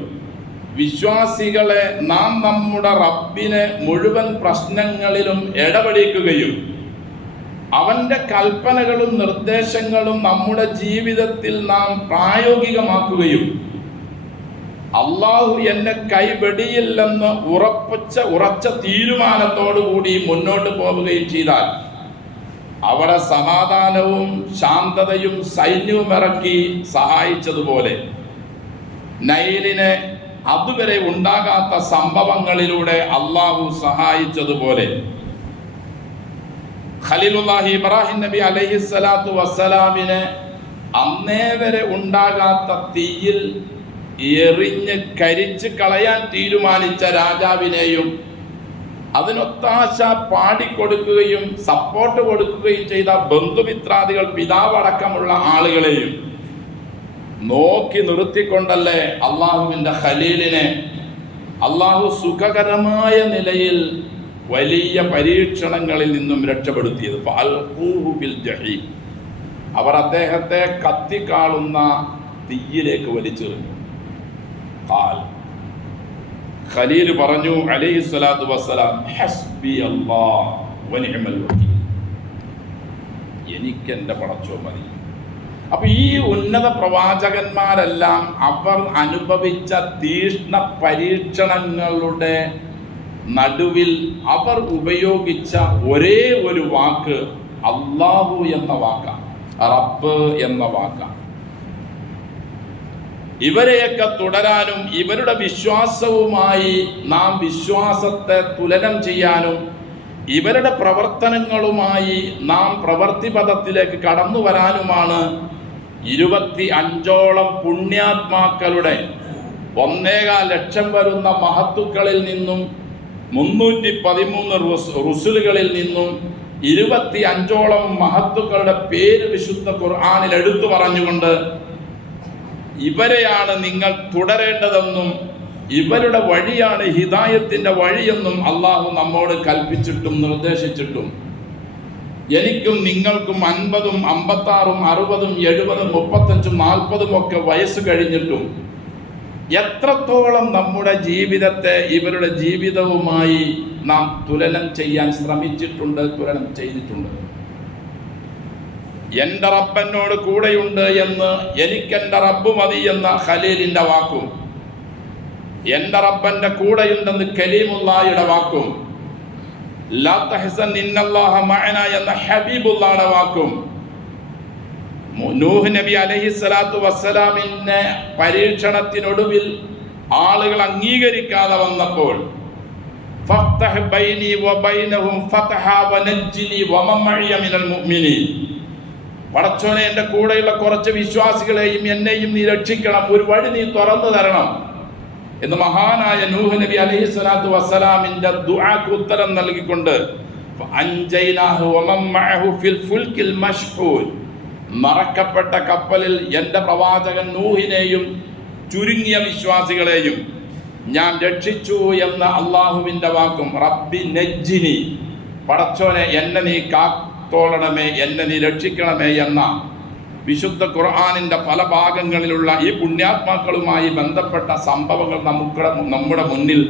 വിശ്വാസികളെ നാം നമ്മുടെ റബ്ബിനെ മുഴുവൻ പ്രശ്നങ്ങളിലും ഇടപെടിക്കുകയും അവൻ്റെ കൽപ്പനകളും നിർദ്ദേശങ്ങളും നമ്മുടെ ജീവിതത്തിൽ നാം പ്രായോഗികമാക്കുകയും അള്ളാഹു എന്നെ കൈവെടിയില്ലെന്ന് ഉറച്ച തീരുമാനത്തോടുകൂടി മുന്നോട്ട് പോവുകയും ചെയ്താൽ അവിടെ സമാധാനവും ശാന്തതയും സൈന്യവും ഇറക്കി സഹായിച്ചതുപോലെ നൈലിനെ അതുവരെ ഉണ്ടാകാത്ത സംഭവങ്ങളിലൂടെ അള്ളാഹു സഹായിച്ചതുപോലെ ഖലീലുല്ലാഹി ഇബ്രാഹിം നബി അലൈഹിസ്സലാത്തു വസ്സലാമിനെ അന്നേ വരെ ഉണ്ടാകാത്ത തീയിൽ എറിഞ്ഞ് കരിച്ച് കളയാൻ തീരുമാനിച്ച രാജാവിനെയും അതിനൊത്താശ പാടിക്കൊടുക്കുകയും സപ്പോർട്ട് കൊടുക്കുകയും ചെയ്ത ബന്ധുമിത്രാദികൾ, പിതാവടക്കമുള്ള ആളുകളെയും നോക്കി നിർത്തിക്കൊണ്ടല്ലേ അള്ളാഹുവിൻ്റെ ഖലീലിനെ അള്ളാഹു സുഖകരമായ നിലയിൽ വലിയ പരീക്ഷണങ്ങളിൽ നിന്നും രക്ഷപ്പെടുത്തിയത്. അവർ അദ്ദേഹത്തെ കത്തിക്കാളുന്ന തീയിലേക്ക് വലിച്ചെറിഞ്ഞു. ഖലീൽ പറഞ്ഞു അലൈഹിസ്സലാത്തു വസ്സലാം, ഹസ്ബി അല്ലാഹ് വനിഅമൽ വകീൽ, എനിക്കെൻ്റെ പടച്ചോൻ മതി. അപ്പൊ ഈ ഉന്നത പ്രവാചകന്മാരെല്ലാം അവർ അനുഭവിച്ച തീഷ്ണ പരീക്ഷണങ്ങളുടെ നടുവിൽ അവർ ഉപയോഗിച്ച ഒരേ ഒരു വാക്ക് അല്ലാഹു എന്ന വാക്കാണ്, റബ്ബ് എന്ന വാക്കാണ്. ഇവരെയൊക്കെ തുടരാനും ഇവരുടെ വിശ്വാസവുമായി നാം വിശ്വാസത്തെ തുലനം ചെയ്യാനും ഇവരുടെ പ്രവർത്തനങ്ങളുമായി നാം പ്രവൃത്തിപഥത്തിലേക്ക് കടന്നു വരാനുമാണ് 25ഓളം പുണ്യാത്മാക്കളുടെ 1.25 ലക്ഷം വരുന്ന മഹത്തുക്കളിൽ നിന്നും 313 റുസുലുകളിൽ നിന്നും 25ഓളം മഹത്തുക്കളുടെ പേര് വിശുദ്ധ ഖുർആനിൽ എടുത്തു പറഞ്ഞുകൊണ്ട് ഇവരെയാണ് നിങ്ങൾ തുടരേണ്ടതെന്നും ഇവരുടെ വഴിയാണ് ഹിദായത്തിന്റെ വഴിയെന്നും അള്ളാഹു നമ്മോട് കൽപ്പിച്ചിട്ടും നിർദ്ദേശിച്ചിട്ടും എനിക്കും നിങ്ങൾക്കും 50ഉം 56ഉം 60ഉം 70ഉം 35ഉം 40ഉം ഒക്കെ വയസ്സ് കഴിഞ്ഞിട്ടും എത്രത്തോളം നമ്മുടെ ജീവിതത്തെ ഇവരുടെ ജീവിതവുമായി നാം തുലനം ചെയ്യാൻ ശ്രമിച്ചിട്ടുണ്ട്, തുലനം ചെയ്തിട്ടുണ്ട്. എൻ്റെ റബ്ബനോട് കൂടെയുണ്ട് എന്ന് എനിക്കെൻ്റെ റബ്ബ് മതി എന്ന ഖലീലിൻ്റെ വാക്കും, എൻ്റെ റബ്ബൻ്റെ കൂടെയുണ്ടെന്ന് കലീമുല്ലാഹിയുടെ വാക്കും, ലാ തഹ്സൻ ഇന്നല്ലാഹ മഅന എന്ന ഹബീബുല്ലാഹിയുടെ വാക്കും, നൂഹ് നബി അലൈഹിസ്സലാത്തു വസ്സലാമിന്റെ പരീക്ഷണത്തിനൊടുവിൽ ആളുകൾ അംഗീകരിക്കാതെ വന്നപ്പോൾ ഫഫ്തഹ് ബൈനി വബൈനഹും ഫതഹ വനജ്ജിനി വമൻ മഅയ മിനൽ മുഅ്മിനീൻ, പടച്ചോനെ എൻ്റെ കൂടെയുള്ള കുറച്ച് വിശ്വാസികളെയും എന്നെയും നീ രക്ഷിക്കണം, ഒരു വഴി നീ തുറന്നു തരണം എന്ന് മഹാനായ നൂഹ് നബി അലൈഹിസ്സലാത്തു വസ്സലാമിന്റെ ദുആക്ക് ഉത്തരം നൽകിക്കൊണ്ട് അൻജൈനാഹു വമൻ മഅഹു ഫിൽ ഫുൽകിൽ മശ്ഹൂൽ, മറക്കപ്പെട്ട കപ്പലിൽ എൻ്റെ പ്രവാചകൻ നൂഹിനെയും ചുരുങ്ങിയ വിശ്വാസികളെയും ഞാൻ രക്ഷിച്ചു എന്ന അള്ളാഹുവിൻ്റെ വാക്കും, റബ്ബി നജ്ജിനി, പടച്ചോനെ എന്നെ നീ കാത്തോളണമേ, എന്നെ നീ രക്ഷിക്കണമേ എന്ന വിശുദ്ധ ഖുർആനിൻ്റെ പല ഭാഗങ്ങളിലുള്ള ഈ പുണ്യാത്മാക്കളുമായി ബന്ധപ്പെട്ട സംഭവങ്ങൾ നമ്മുടെ മുന്നിൽ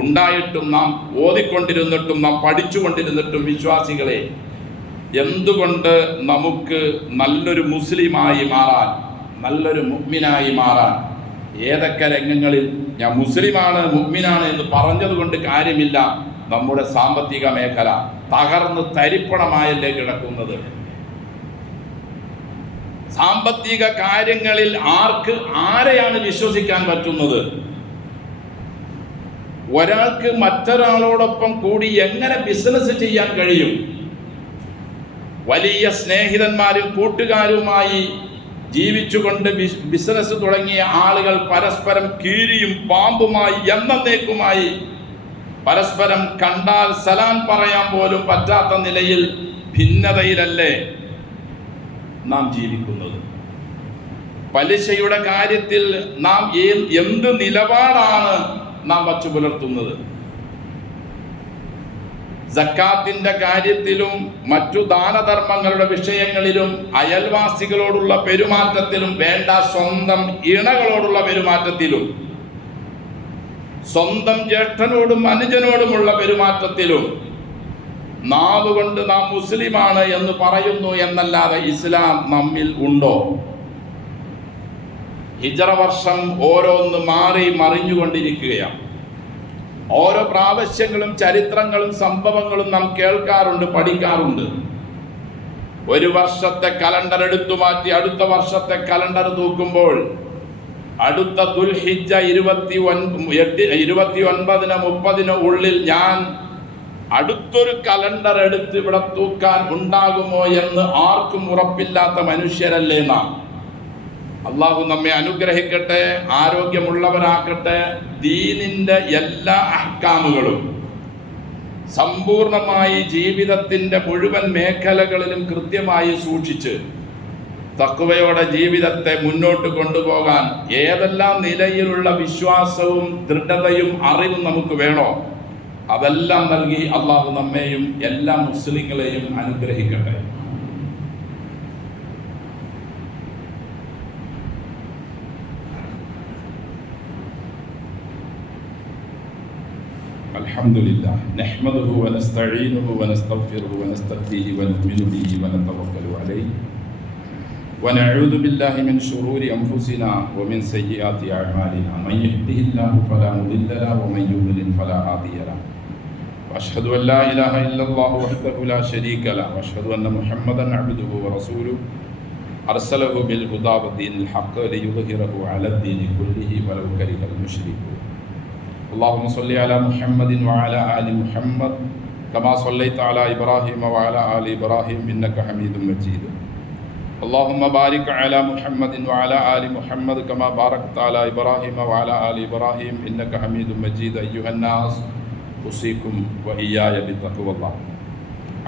ഉണ്ടായിട്ടും നാം ഓതിക്കൊണ്ടിരുന്നിട്ടും നാം പഠിച്ചുകൊണ്ടിരുന്നിട്ടും വിശ്വാസികളെ, എന്തുകൊണ്ട് നമുക്ക് നല്ലൊരു മുസ്ലിമായി മാറാൻ, നല്ലൊരു മുഅ്മിനായി മാറാൻ, ഏതൊക്കെ രംഗങ്ങളിൽ ഞാൻ മുസ്ലിമാണ് മുഅ്മിനാണ് എന്ന് പറഞ്ഞതുകൊണ്ട് കാര്യമില്ല, നമ്മുടെ സാമ്പത്തിക മേഖല തകർന്ന് തരിപ്പണമായല്ലേ കിടക്കുന്നത്. സാമ്പത്തിക കാര്യങ്ങളിൽ ആരെയാണ് വിശ്വസിക്കാൻ പറ്റുന്നത്? ഒരാൾക്ക് മറ്റൊരാളോടൊപ്പം കൂടി എങ്ങനെ ബിസിനസ് ചെയ്യാൻ കഴിയും? വലിയ സ്നേഹിതന്മാരും കൂട്ടുകാരുമായി ജീവിച്ചുകൊണ്ട് ബിസിനസ് തുടങ്ങിയ ആളുകൾ പരസ്പരം കീരിയും പാമ്പുമായി എന്നേക്കുമായി പരസ്പരം കണ്ടാൽ സലാം പറയാൻ പോലും പറ്റാത്ത നിലയിൽ ഭിന്നതയിലല്ലേ നാം ജീവിക്കുന്നത്? പലിശയുടെ കാര്യത്തിൽ നാം എന്ത് നിലപാടാണ് നാം വച്ചു പുലർത്തുന്നത്? സക്കാത്തിന്റെ കാര്യത്തിലും മറ്റു ദാനധർമ്മങ്ങളുടെ വിഷയങ്ങളിലും അയൽവാസികളോടുള്ള പെരുമാറ്റത്തിലും വേണ്ട സ്വന്തം ഇണകളോടുള്ള പെരുമാറ്റത്തിലും സ്വന്തം ജ്യേഷ്ഠനോടും അനുജനോടുമുള്ള പെരുമാറ്റത്തിലും നാവ് കൊണ്ട് നാം മുസ്ലിമാണ് എന്ന് പറയുന്നു എന്നല്ലാതെ ഇസ്ലാം നമ്മിൽ ഉണ്ടോ? ഹിജ്റ വർഷം ഓരോന്ന് മാറി മറിഞ്ഞുകൊണ്ടിരിക്കുകയാണ്. ഓരോ പ്രാവശ്യങ്ങളും ചരിത്രങ്ങളും സംഭവങ്ങളും നാം കേൾക്കാറുണ്ട്, പഠിക്കാറുണ്ട്. ഒരു വർഷത്തെ കലണ്ടർ എടുത്തു മാറ്റി അടുത്ത വർഷത്തെ കലണ്ടർ തൂക്കുമ്പോൾ അടുത്ത ദുൽഹിജ്ജ 29-30 ഉള്ളിൽ ഞാൻ അടുത്തൊരു കലണ്ടർ എടുത്ത് ഇവിടെ തൂക്കാൻ ഉണ്ടാകുമോ എന്ന് ആർക്കും ഉറപ്പില്ലാത്ത മനുഷ്യരല്ലേ നാം. അള്ളാഹു നമ്മെ അനുഗ്രഹിക്കട്ടെ, ആരോഗ്യമുള്ളവരാക്കട്ടെ. ദീനിന്റെ എല്ലാ അഹ്കാമുകളും സമ്പൂർണമായി ജീവിതത്തിന്റെ മുഴുവൻ മേഖലകളിലും കൃത്യമായി സൂക്ഷിച്ച് തഖ്വയോടെ ജീവിതത്തെ മുന്നോട്ട് കൊണ്ടുപോകാൻ ഏതെല്ലാം നിലയിലുള്ള വിശ്വാസവും ദൃഢതയും അറിവും നമുക്ക് വേണോ അതെല്ലാം നൽകി അള്ളാഹു നമ്മെയും എല്ലാ മുസ്ലിങ്ങളെയും അനുഗ്രഹിക്കട്ടെ. അൽഹംദുലില്ലാഹ് നഹ്മദുഹു വനസ്തഈനുഹു വനസ്തഗ്ഫിറുഹു വനസ്തഹ്ദീഹി വനുഅ്മിനു ബിഹി വനതവക്കലു അലൈഹി വനഊദു ബില്ലാഹി മിൻ ശുറൂരി അൻഫുസിനാ വമിൻ സയ്യിആതി അഅ്മാലിനാ മൻ യഹ്ദിഹില്ലാഹു ഫലാ മുദില്ല ലഹു വമൻ യുദ്ലിൽ ഫലാ ഹാദിയ ലഹു വഅശ്ഹദു അൻ ലാ ഇലാഹ ഇല്ലല്ലാഹു വഹ്ദഹു ലാ ശരീക ലഹു വഅശ്ഹദു അന്ന മുഹമ്മദൻ അബ്ദുഹു വറസൂലുഹു അർസലഹു ബിൽ ഹുദാ വദീനിൽ ഹഖ് ലിയുദ്ഹിറഹു അലദ്ദീനി കുല്ലിഹി വലൗ കരിഹൽ മുശ്രികൂൻ. اللهم صل على محمد وعلى آل محمد كما صليت على إبراهيم وعلى آل إبراهيم إنك حميد مجيد. اللهم بارك على محمد وعلى آل محمد كما باركت على إبراهيم وعلى آل إبراهيم إنك حميد مجيد. أيها الناس أوصيكم وإياي بتقوى الله.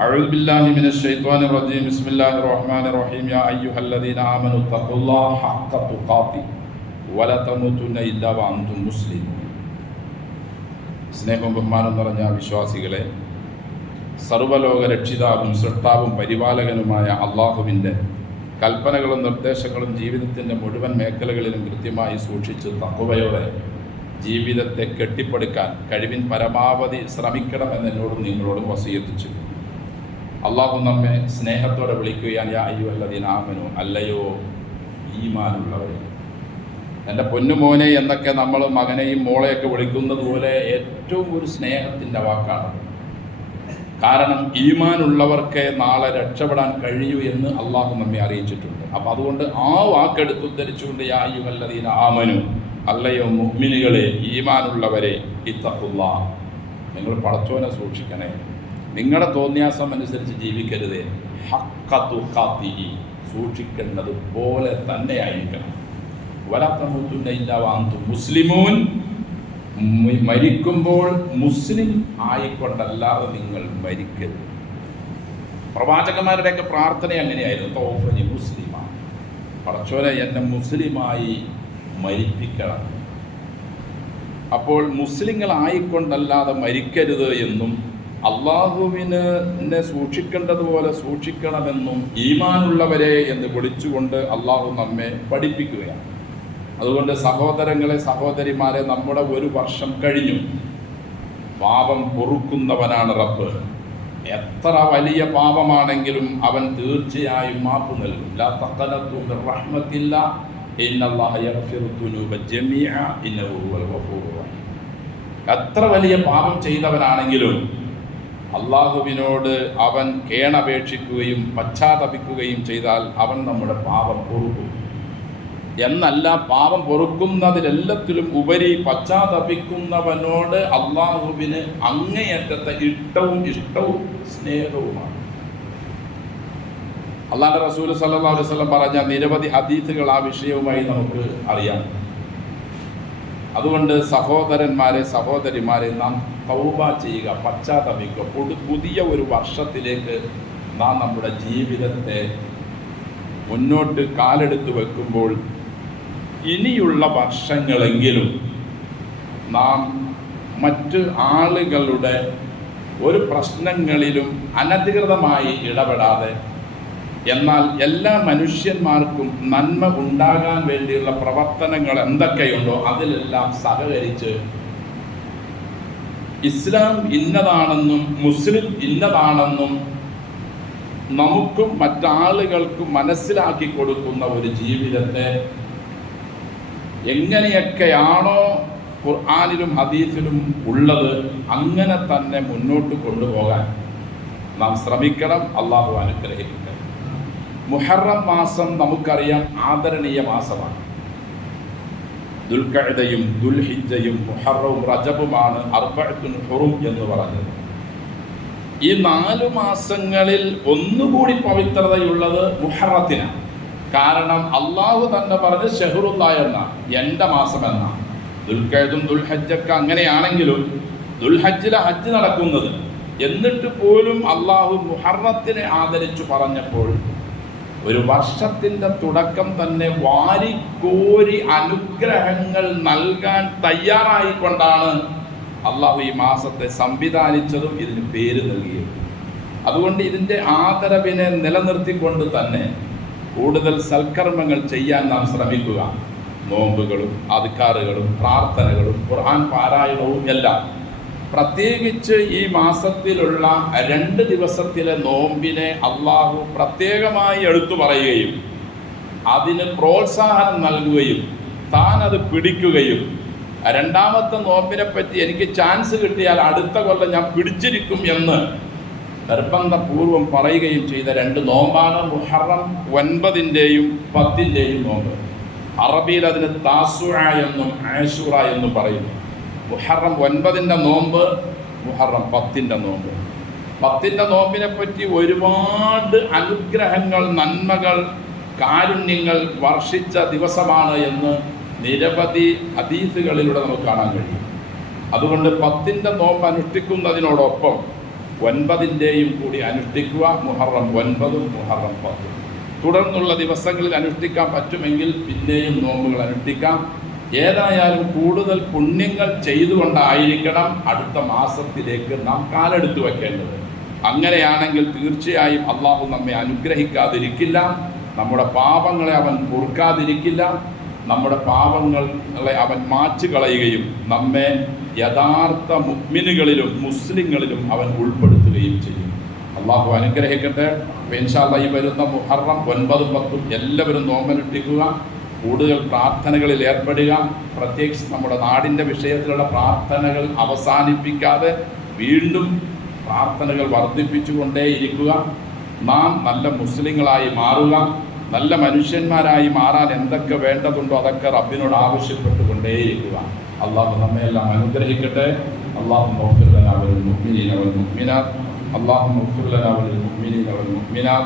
أعوذ بالله من الشيطان الرجيم. بسم الله الرحمن الرحيم. يا أيها الذين آمنوا اتقوا الله حق تقاته ولا تموتن إلا وأنتم مسلمون. സ്നേഹവും ബഹുമാനം നിറഞ്ഞ വിശ്വാസികളെ, സർവ്വലോക രക്ഷിതാവും സൃഷ്ടാവും പരിപാലകനുമായ അള്ളാഹുവിൻ്റെ കൽപ്പനകളും നിർദ്ദേശങ്ങളും ജീവിതത്തിൻ്റെ മുഴുവൻ മേഖലകളിലും കൃത്യമായി സൂക്ഷിച്ച് തഖ്വയോടെ ജീവിതത്തെ കെട്ടിപ്പടുക്കാൻ കഴിവിൻ പരമാവധി ശ്രമിക്കണമെന്ന് എന്നോടും നിങ്ങളോടും വസിയത്ത്. അള്ളാഹു നമ്മെ സ്നേഹത്തോടെ വിളിക്കുകയാണ്, യാ അയ്യുഹല്ലദീന ആമനൂ, അല്ലയോ ഈമാനുള്ളവരെ. എൻ്റെ പൊന്നുമോനെ എന്നൊക്കെ നമ്മൾ മകനെയും മോളെയൊക്കെ വിളിക്കുന്നത് പോലെ ഏറ്റവും ഒരു സ്നേഹത്തിൻ്റെ വാക്കാണ്. കാരണം ഈമാനുള്ളവർക്ക് നാളെ രക്ഷപ്പെടാൻ കഴിയൂ എന്ന് അള്ളാഹു നമ്മെ അറിയിച്ചിട്ടുണ്ട്. അപ്പം അതുകൊണ്ട് ആ വാക്കെടുത്ത് ഉദ്ധരിച്ചുകൊണ്ട് യാ അയ്യുഹല്ലദീന ആമനൂ, അല്ലയോ മുഅ്മിനുകളെ, ഈമാനുള്ളവരെ, ഇത്തഖുല്ലാഹ്, നിങ്ങൾ പടച്ചോനെ സൂക്ഷിക്കണേ, നിങ്ങളുടെ തോന്നിയാസം അനുസരിച്ച് ജീവിക്കരുതേ, ഹഖ്ഖ തുഖാത്തിഹി, സൂക്ഷിക്കേണ്ടത് പോലെ തന്നെ ആയിരിക്കണം. വലാ തമൂതുന്ന ഇല്ലാ വഅൻതും മുസ്ലിമൂൻ, മരിക്കുമ്പോൾ മുസ്ലിം ആയിക്കൊണ്ടല്ലാതെ നിങ്ങൾ മരിക്കരുത്. പ്രവാചകന്മാരുടെയൊക്കെ പ്രാർത്ഥന അങ്ങനെയായിരുന്നു, തൗഫനി മുസ്ലിമാ, പടച്ചോനെ എന്നെ മുസ്ലിമായി മരിപ്പിക്കണം. അപ്പോൾ മുസ്ലിങ്ങളായിക്കൊണ്ടല്ലാതെ മരിക്കരുത് എന്നും അള്ളാഹുവിനെ സൂക്ഷിക്കേണ്ടതുപോലെ സൂക്ഷിക്കണമെന്നും ഈമാനുള്ളവരെ എന്ന് വിളിച്ചുകൊണ്ട് അള്ളാഹു നമ്മെ പഠിപ്പിക്കുകയാണ്. അതുകൊണ്ട് സഹോദരങ്ങളെ, സഹോദരിമാരെ, നമ്മുടെ 1 വർഷം കഴിഞ്ഞു. പാപം പൊറുക്കുന്നവനാണ് റബ്ബ്. എത്ര വലിയ പാപമാണെങ്കിലും അവൻ തീർച്ചയായും മാപ്പ് നൽകും. ലാ തഖനതു മിർ റഹ്മത്തില്ലാ ഇന്നല്ലാഹ യഗ്ഫിറു ദുനൂബ ജമീഅ ഇന്നഹു ഹുവൽ ഗഫൂറുർ റഹീം. എത്ര വലിയ പാപം ചെയ്തവനാണെങ്കിലും അള്ളാഹുവിനോട് അവൻ കേണപേക്ഷിക്കുകയും പശ്ചാത്തപിക്കുകയും ചെയ്താൽ അവൻ നമ്മുടെ പാപം പൊറുക്കും. എന്നല്ല, പാപം പൊറുക്കുന്നതിലെല്ലാത്തിലും ഉപരി പശ്ചാത്തപിക്കുന്നവനോട് അള്ളാഹുവിന് അങ്ങേയറ്റത്തെ ഇഷ്ടവും സ്നേഹവുമാണ്. അള്ളാഹുവിന്റെ റസൂൽ സല്ലല്ലാഹു അലൈഹി വസല്ലം പറഞ്ഞ നിരവധി ഹദീസുകൾ ആ വിഷയവുമായി നമുക്ക് അറിയാം. അതുകൊണ്ട് സഹോദരന്മാരെ, സഹോദരിമാരെ, നാം തൗബ ചെയ്യുക, പശ്ചാത്തപിക്കുക. പുതിയ ഒരു വർഷത്തിലേക്ക് നാം നമ്മുടെ ജീവിതത്തെ മുന്നോട്ട് കാലെടുത്ത് വെക്കുമ്പോൾ ഇനിയുള്ള വർഷങ്ങളെങ്കിലും നാം മറ്റ് ആളുകളുടെ ഒരു പ്രശ്നങ്ങളിലും അനധികൃതമായി ഇടപെടാതെ, എന്നാൽ എല്ലാ മനുഷ്യന്മാർക്കും നന്മ ഉണ്ടാകാൻ വേണ്ടിയുള്ള പ്രവർത്തനങ്ങൾ എന്തൊക്കെയുണ്ടോ അതിലെല്ലാം സഹകരിച്ച് ഇസ്ലാം ഇന്നതാണെന്നും മുസ്ലിം ഇന്നതാണെന്നും നമുക്കും മറ്റാളുകൾക്കും മനസ്സിലാക്കി കൊടുക്കുന്ന ഒരു ജീവിതത്തെ എങ്ങനെയൊക്കെയാണോ ഖുർആനിലും ഹദീസിലും ഉള്ളത് അങ്ങനെ തന്നെ മുന്നോട്ട് കൊണ്ടുപോകാൻ നാം ശ്രമിക്കണം. അള്ളാഹു അനുഗ്രഹിക്കട്ടെ. മുഹറം മാസം നമുക്കറിയാം ആദരണീയ മാസമാണ്. ദുൽഖഅദയും ദുൽഹിജ്ജയും മുഹറവും റജബുമാണ് അർബഅത്തുൻ ഹുറും എന്ന് പറഞ്ഞത്. ഈ 4 മാസങ്ങളിൽ ഒന്നുകൂടി പവിത്രതയുള്ളത് മുഹറത്തിനാണ്. കാരണം അള്ളാഹു തന്നെ പറഞ്ഞ് ഷഹ്റുല്ലാ എന്ന, എൻ്റെ മാസം എന്ന. ദുൽഖഅദും ദുൽഹജ്ജൊക്കെ അങ്ങനെയാണെങ്കിലും ദുൽഹജ്ജിലെ ഹജ്ജ് നടക്കുന്നത്, എന്നിട്ട് പോലും അള്ളാഹു മുഹറത്തിനെ ആദരിച്ചു പറഞ്ഞപ്പോൾ ഒരു വർഷത്തിൻ്റെ തുടക്കം തന്നെ വാരിക്കോരി അനുഗ്രഹങ്ങൾ നൽകാൻ തയ്യാറായിക്കൊണ്ടാണ് അള്ളാഹു ഈ മാസത്തെ സംവിധാനിച്ചതും ഇതിന് പേര് നൽകിയത്. അതുകൊണ്ട് ഇതിൻ്റെ ആദരവിനെ നിലനിർത്തിക്കൊണ്ട് തന്നെ കൂടുതൽ സൽക്കർമ്മങ്ങൾ ചെയ്യാൻ നാം ശ്രമിക്കുക. നോമ്പുകളും അദ്കാറുകളും പ്രാർത്ഥനകളും ഖുർആൻ പാരായണവും എല്ലാം. പ്രത്യേകിച്ച് ഈ മാസത്തിലുള്ള 2 ദിവസത്തിലെ നോമ്പിനെ അള്ളാഹു പ്രത്യേകമായി എടുത്തു പറയുകയും അതിന് പ്രോത്സാഹനം നൽകുകയും താൻ അത് പിടിക്കുകയും, 2ാമത്തെ നോമ്പിനെ പറ്റി എനിക്ക് ചാൻസ് കിട്ടിയാൽ അടുത്ത കൊല്ലം ഞാൻ പിടിച്ചിരിക്കും എന്ന് നിർബന്ധപൂർവം പറയുകയും ചെയ്ത 2 നോമ്പാണ് മുഹറം 9-ൻ്റെയും 10-ൻ്റെയും നോമ്പ്. അറബിയിൽ അതിന് താസുഅ എന്നും ആശൂറ എന്നും പറയുന്നു. മുഹറം 9-ൻ്റെ നോമ്പ്, മുഹറം 10-ൻ്റെ നോമ്പ്. 10-ൻ്റെ നോമ്പിനെ പറ്റി ഒരുപാട് അനുഗ്രഹങ്ങൾ, നന്മകൾ, കാരുണ്യങ്ങൾ വർഷിച്ച ദിവസമാണ് എന്ന് നിരവധി ഹദീസുകളിലൂടെ നമുക്ക് കാണാൻ കഴിയും. അതുകൊണ്ട് 10-ൻ്റെ നോമ്പ് അനുഷ്ഠിക്കുന്നതിനോടൊപ്പം 9-ൻ്റെയും കൂടി അനുഷ്ഠിക്കുക. മുഹറം 9-ഉം മുഹറം 10-ഉം തുടർന്നുള്ള ദിവസങ്ങളിൽ അനുഷ്ഠിക്കാൻ പറ്റുമെങ്കിൽ പിന്നെയും നോമ്പുകൾ അനുഷ്ഠിക്കാം. ഏതായാലും കൂടുതൽ പുണ്യങ്ങൾ ചെയ്തുകൊണ്ടായിരിക്കണം അടുത്ത മാസത്തിലേക്ക് നാം കാലെടുത്ത് വയ്ക്കേണ്ടത്. അങ്ങനെയാണെങ്കിൽ തീർച്ചയായും അള്ളാഹു നമ്മെ അനുഗ്രഹിക്കാതിരിക്കില്ല, നമ്മുടെ പാപങ്ങളെ അവൻ പൊറുക്കാതിരിക്കില്ല. നമ്മുടെ പാപങ്ങളെ അവൻ മാച്ചു കളയുകയും നമ്മെ യഥാർത്ഥ മുഅ്മിനുകളിലും മുസ്ലിങ്ങളിലും അവൻ ഉൾപ്പെടുത്തുകയും ചെയ്യും. അള്ളാഹു അനുഗ്രഹിക്കട്ടെ. ഇൻഷാ അല്ലാഹ് ഈ വരുന്ന മുഹറം 9, 10 എല്ലാവരും നോമ്പനുഷ്ഠിക്കുക, കൂടുതൽ പ്രാർത്ഥനകളിൽ ഏർപ്പെടുക. പ്രത്യേകിച്ച് നമ്മുടെ നാടിൻ്റെ വിഷയത്തിലുള്ള പ്രാർത്ഥനകൾ അവസാനിപ്പിക്കാതെ വീണ്ടും പ്രാർത്ഥനകൾ വർദ്ധിപ്പിച്ചുകൊണ്ടേയിരിക്കുക. നാം നല്ല മുസ്ലിങ്ങളായി മാറുക. നല്ല മനുഷ്യന്മാരായി മാറാൻ എന്തൊക്കെ വേണ്ടതുണ്ടോ അതൊക്കെ റബ്ബിനോട് ആവശ്യപ്പെട്ടുകൊണ്ടേയിരിക്കുക. അള്ളാഹു നമ്മയെല്ലാം അനുഗ്രഹിക്കട്ടെ. അല്ലാഹുമ്മ ഗ്ഫിർ ലനാ വലിൽ മുഅ്മിനീന വൽ മുഅ്മിനാത്ത്. അല്ലാഹുമ്മ ഗ്ഫിർ ലനാ വലിൽ മുഅ്മിനീന വൽ മുഅ്മിനാത്ത്.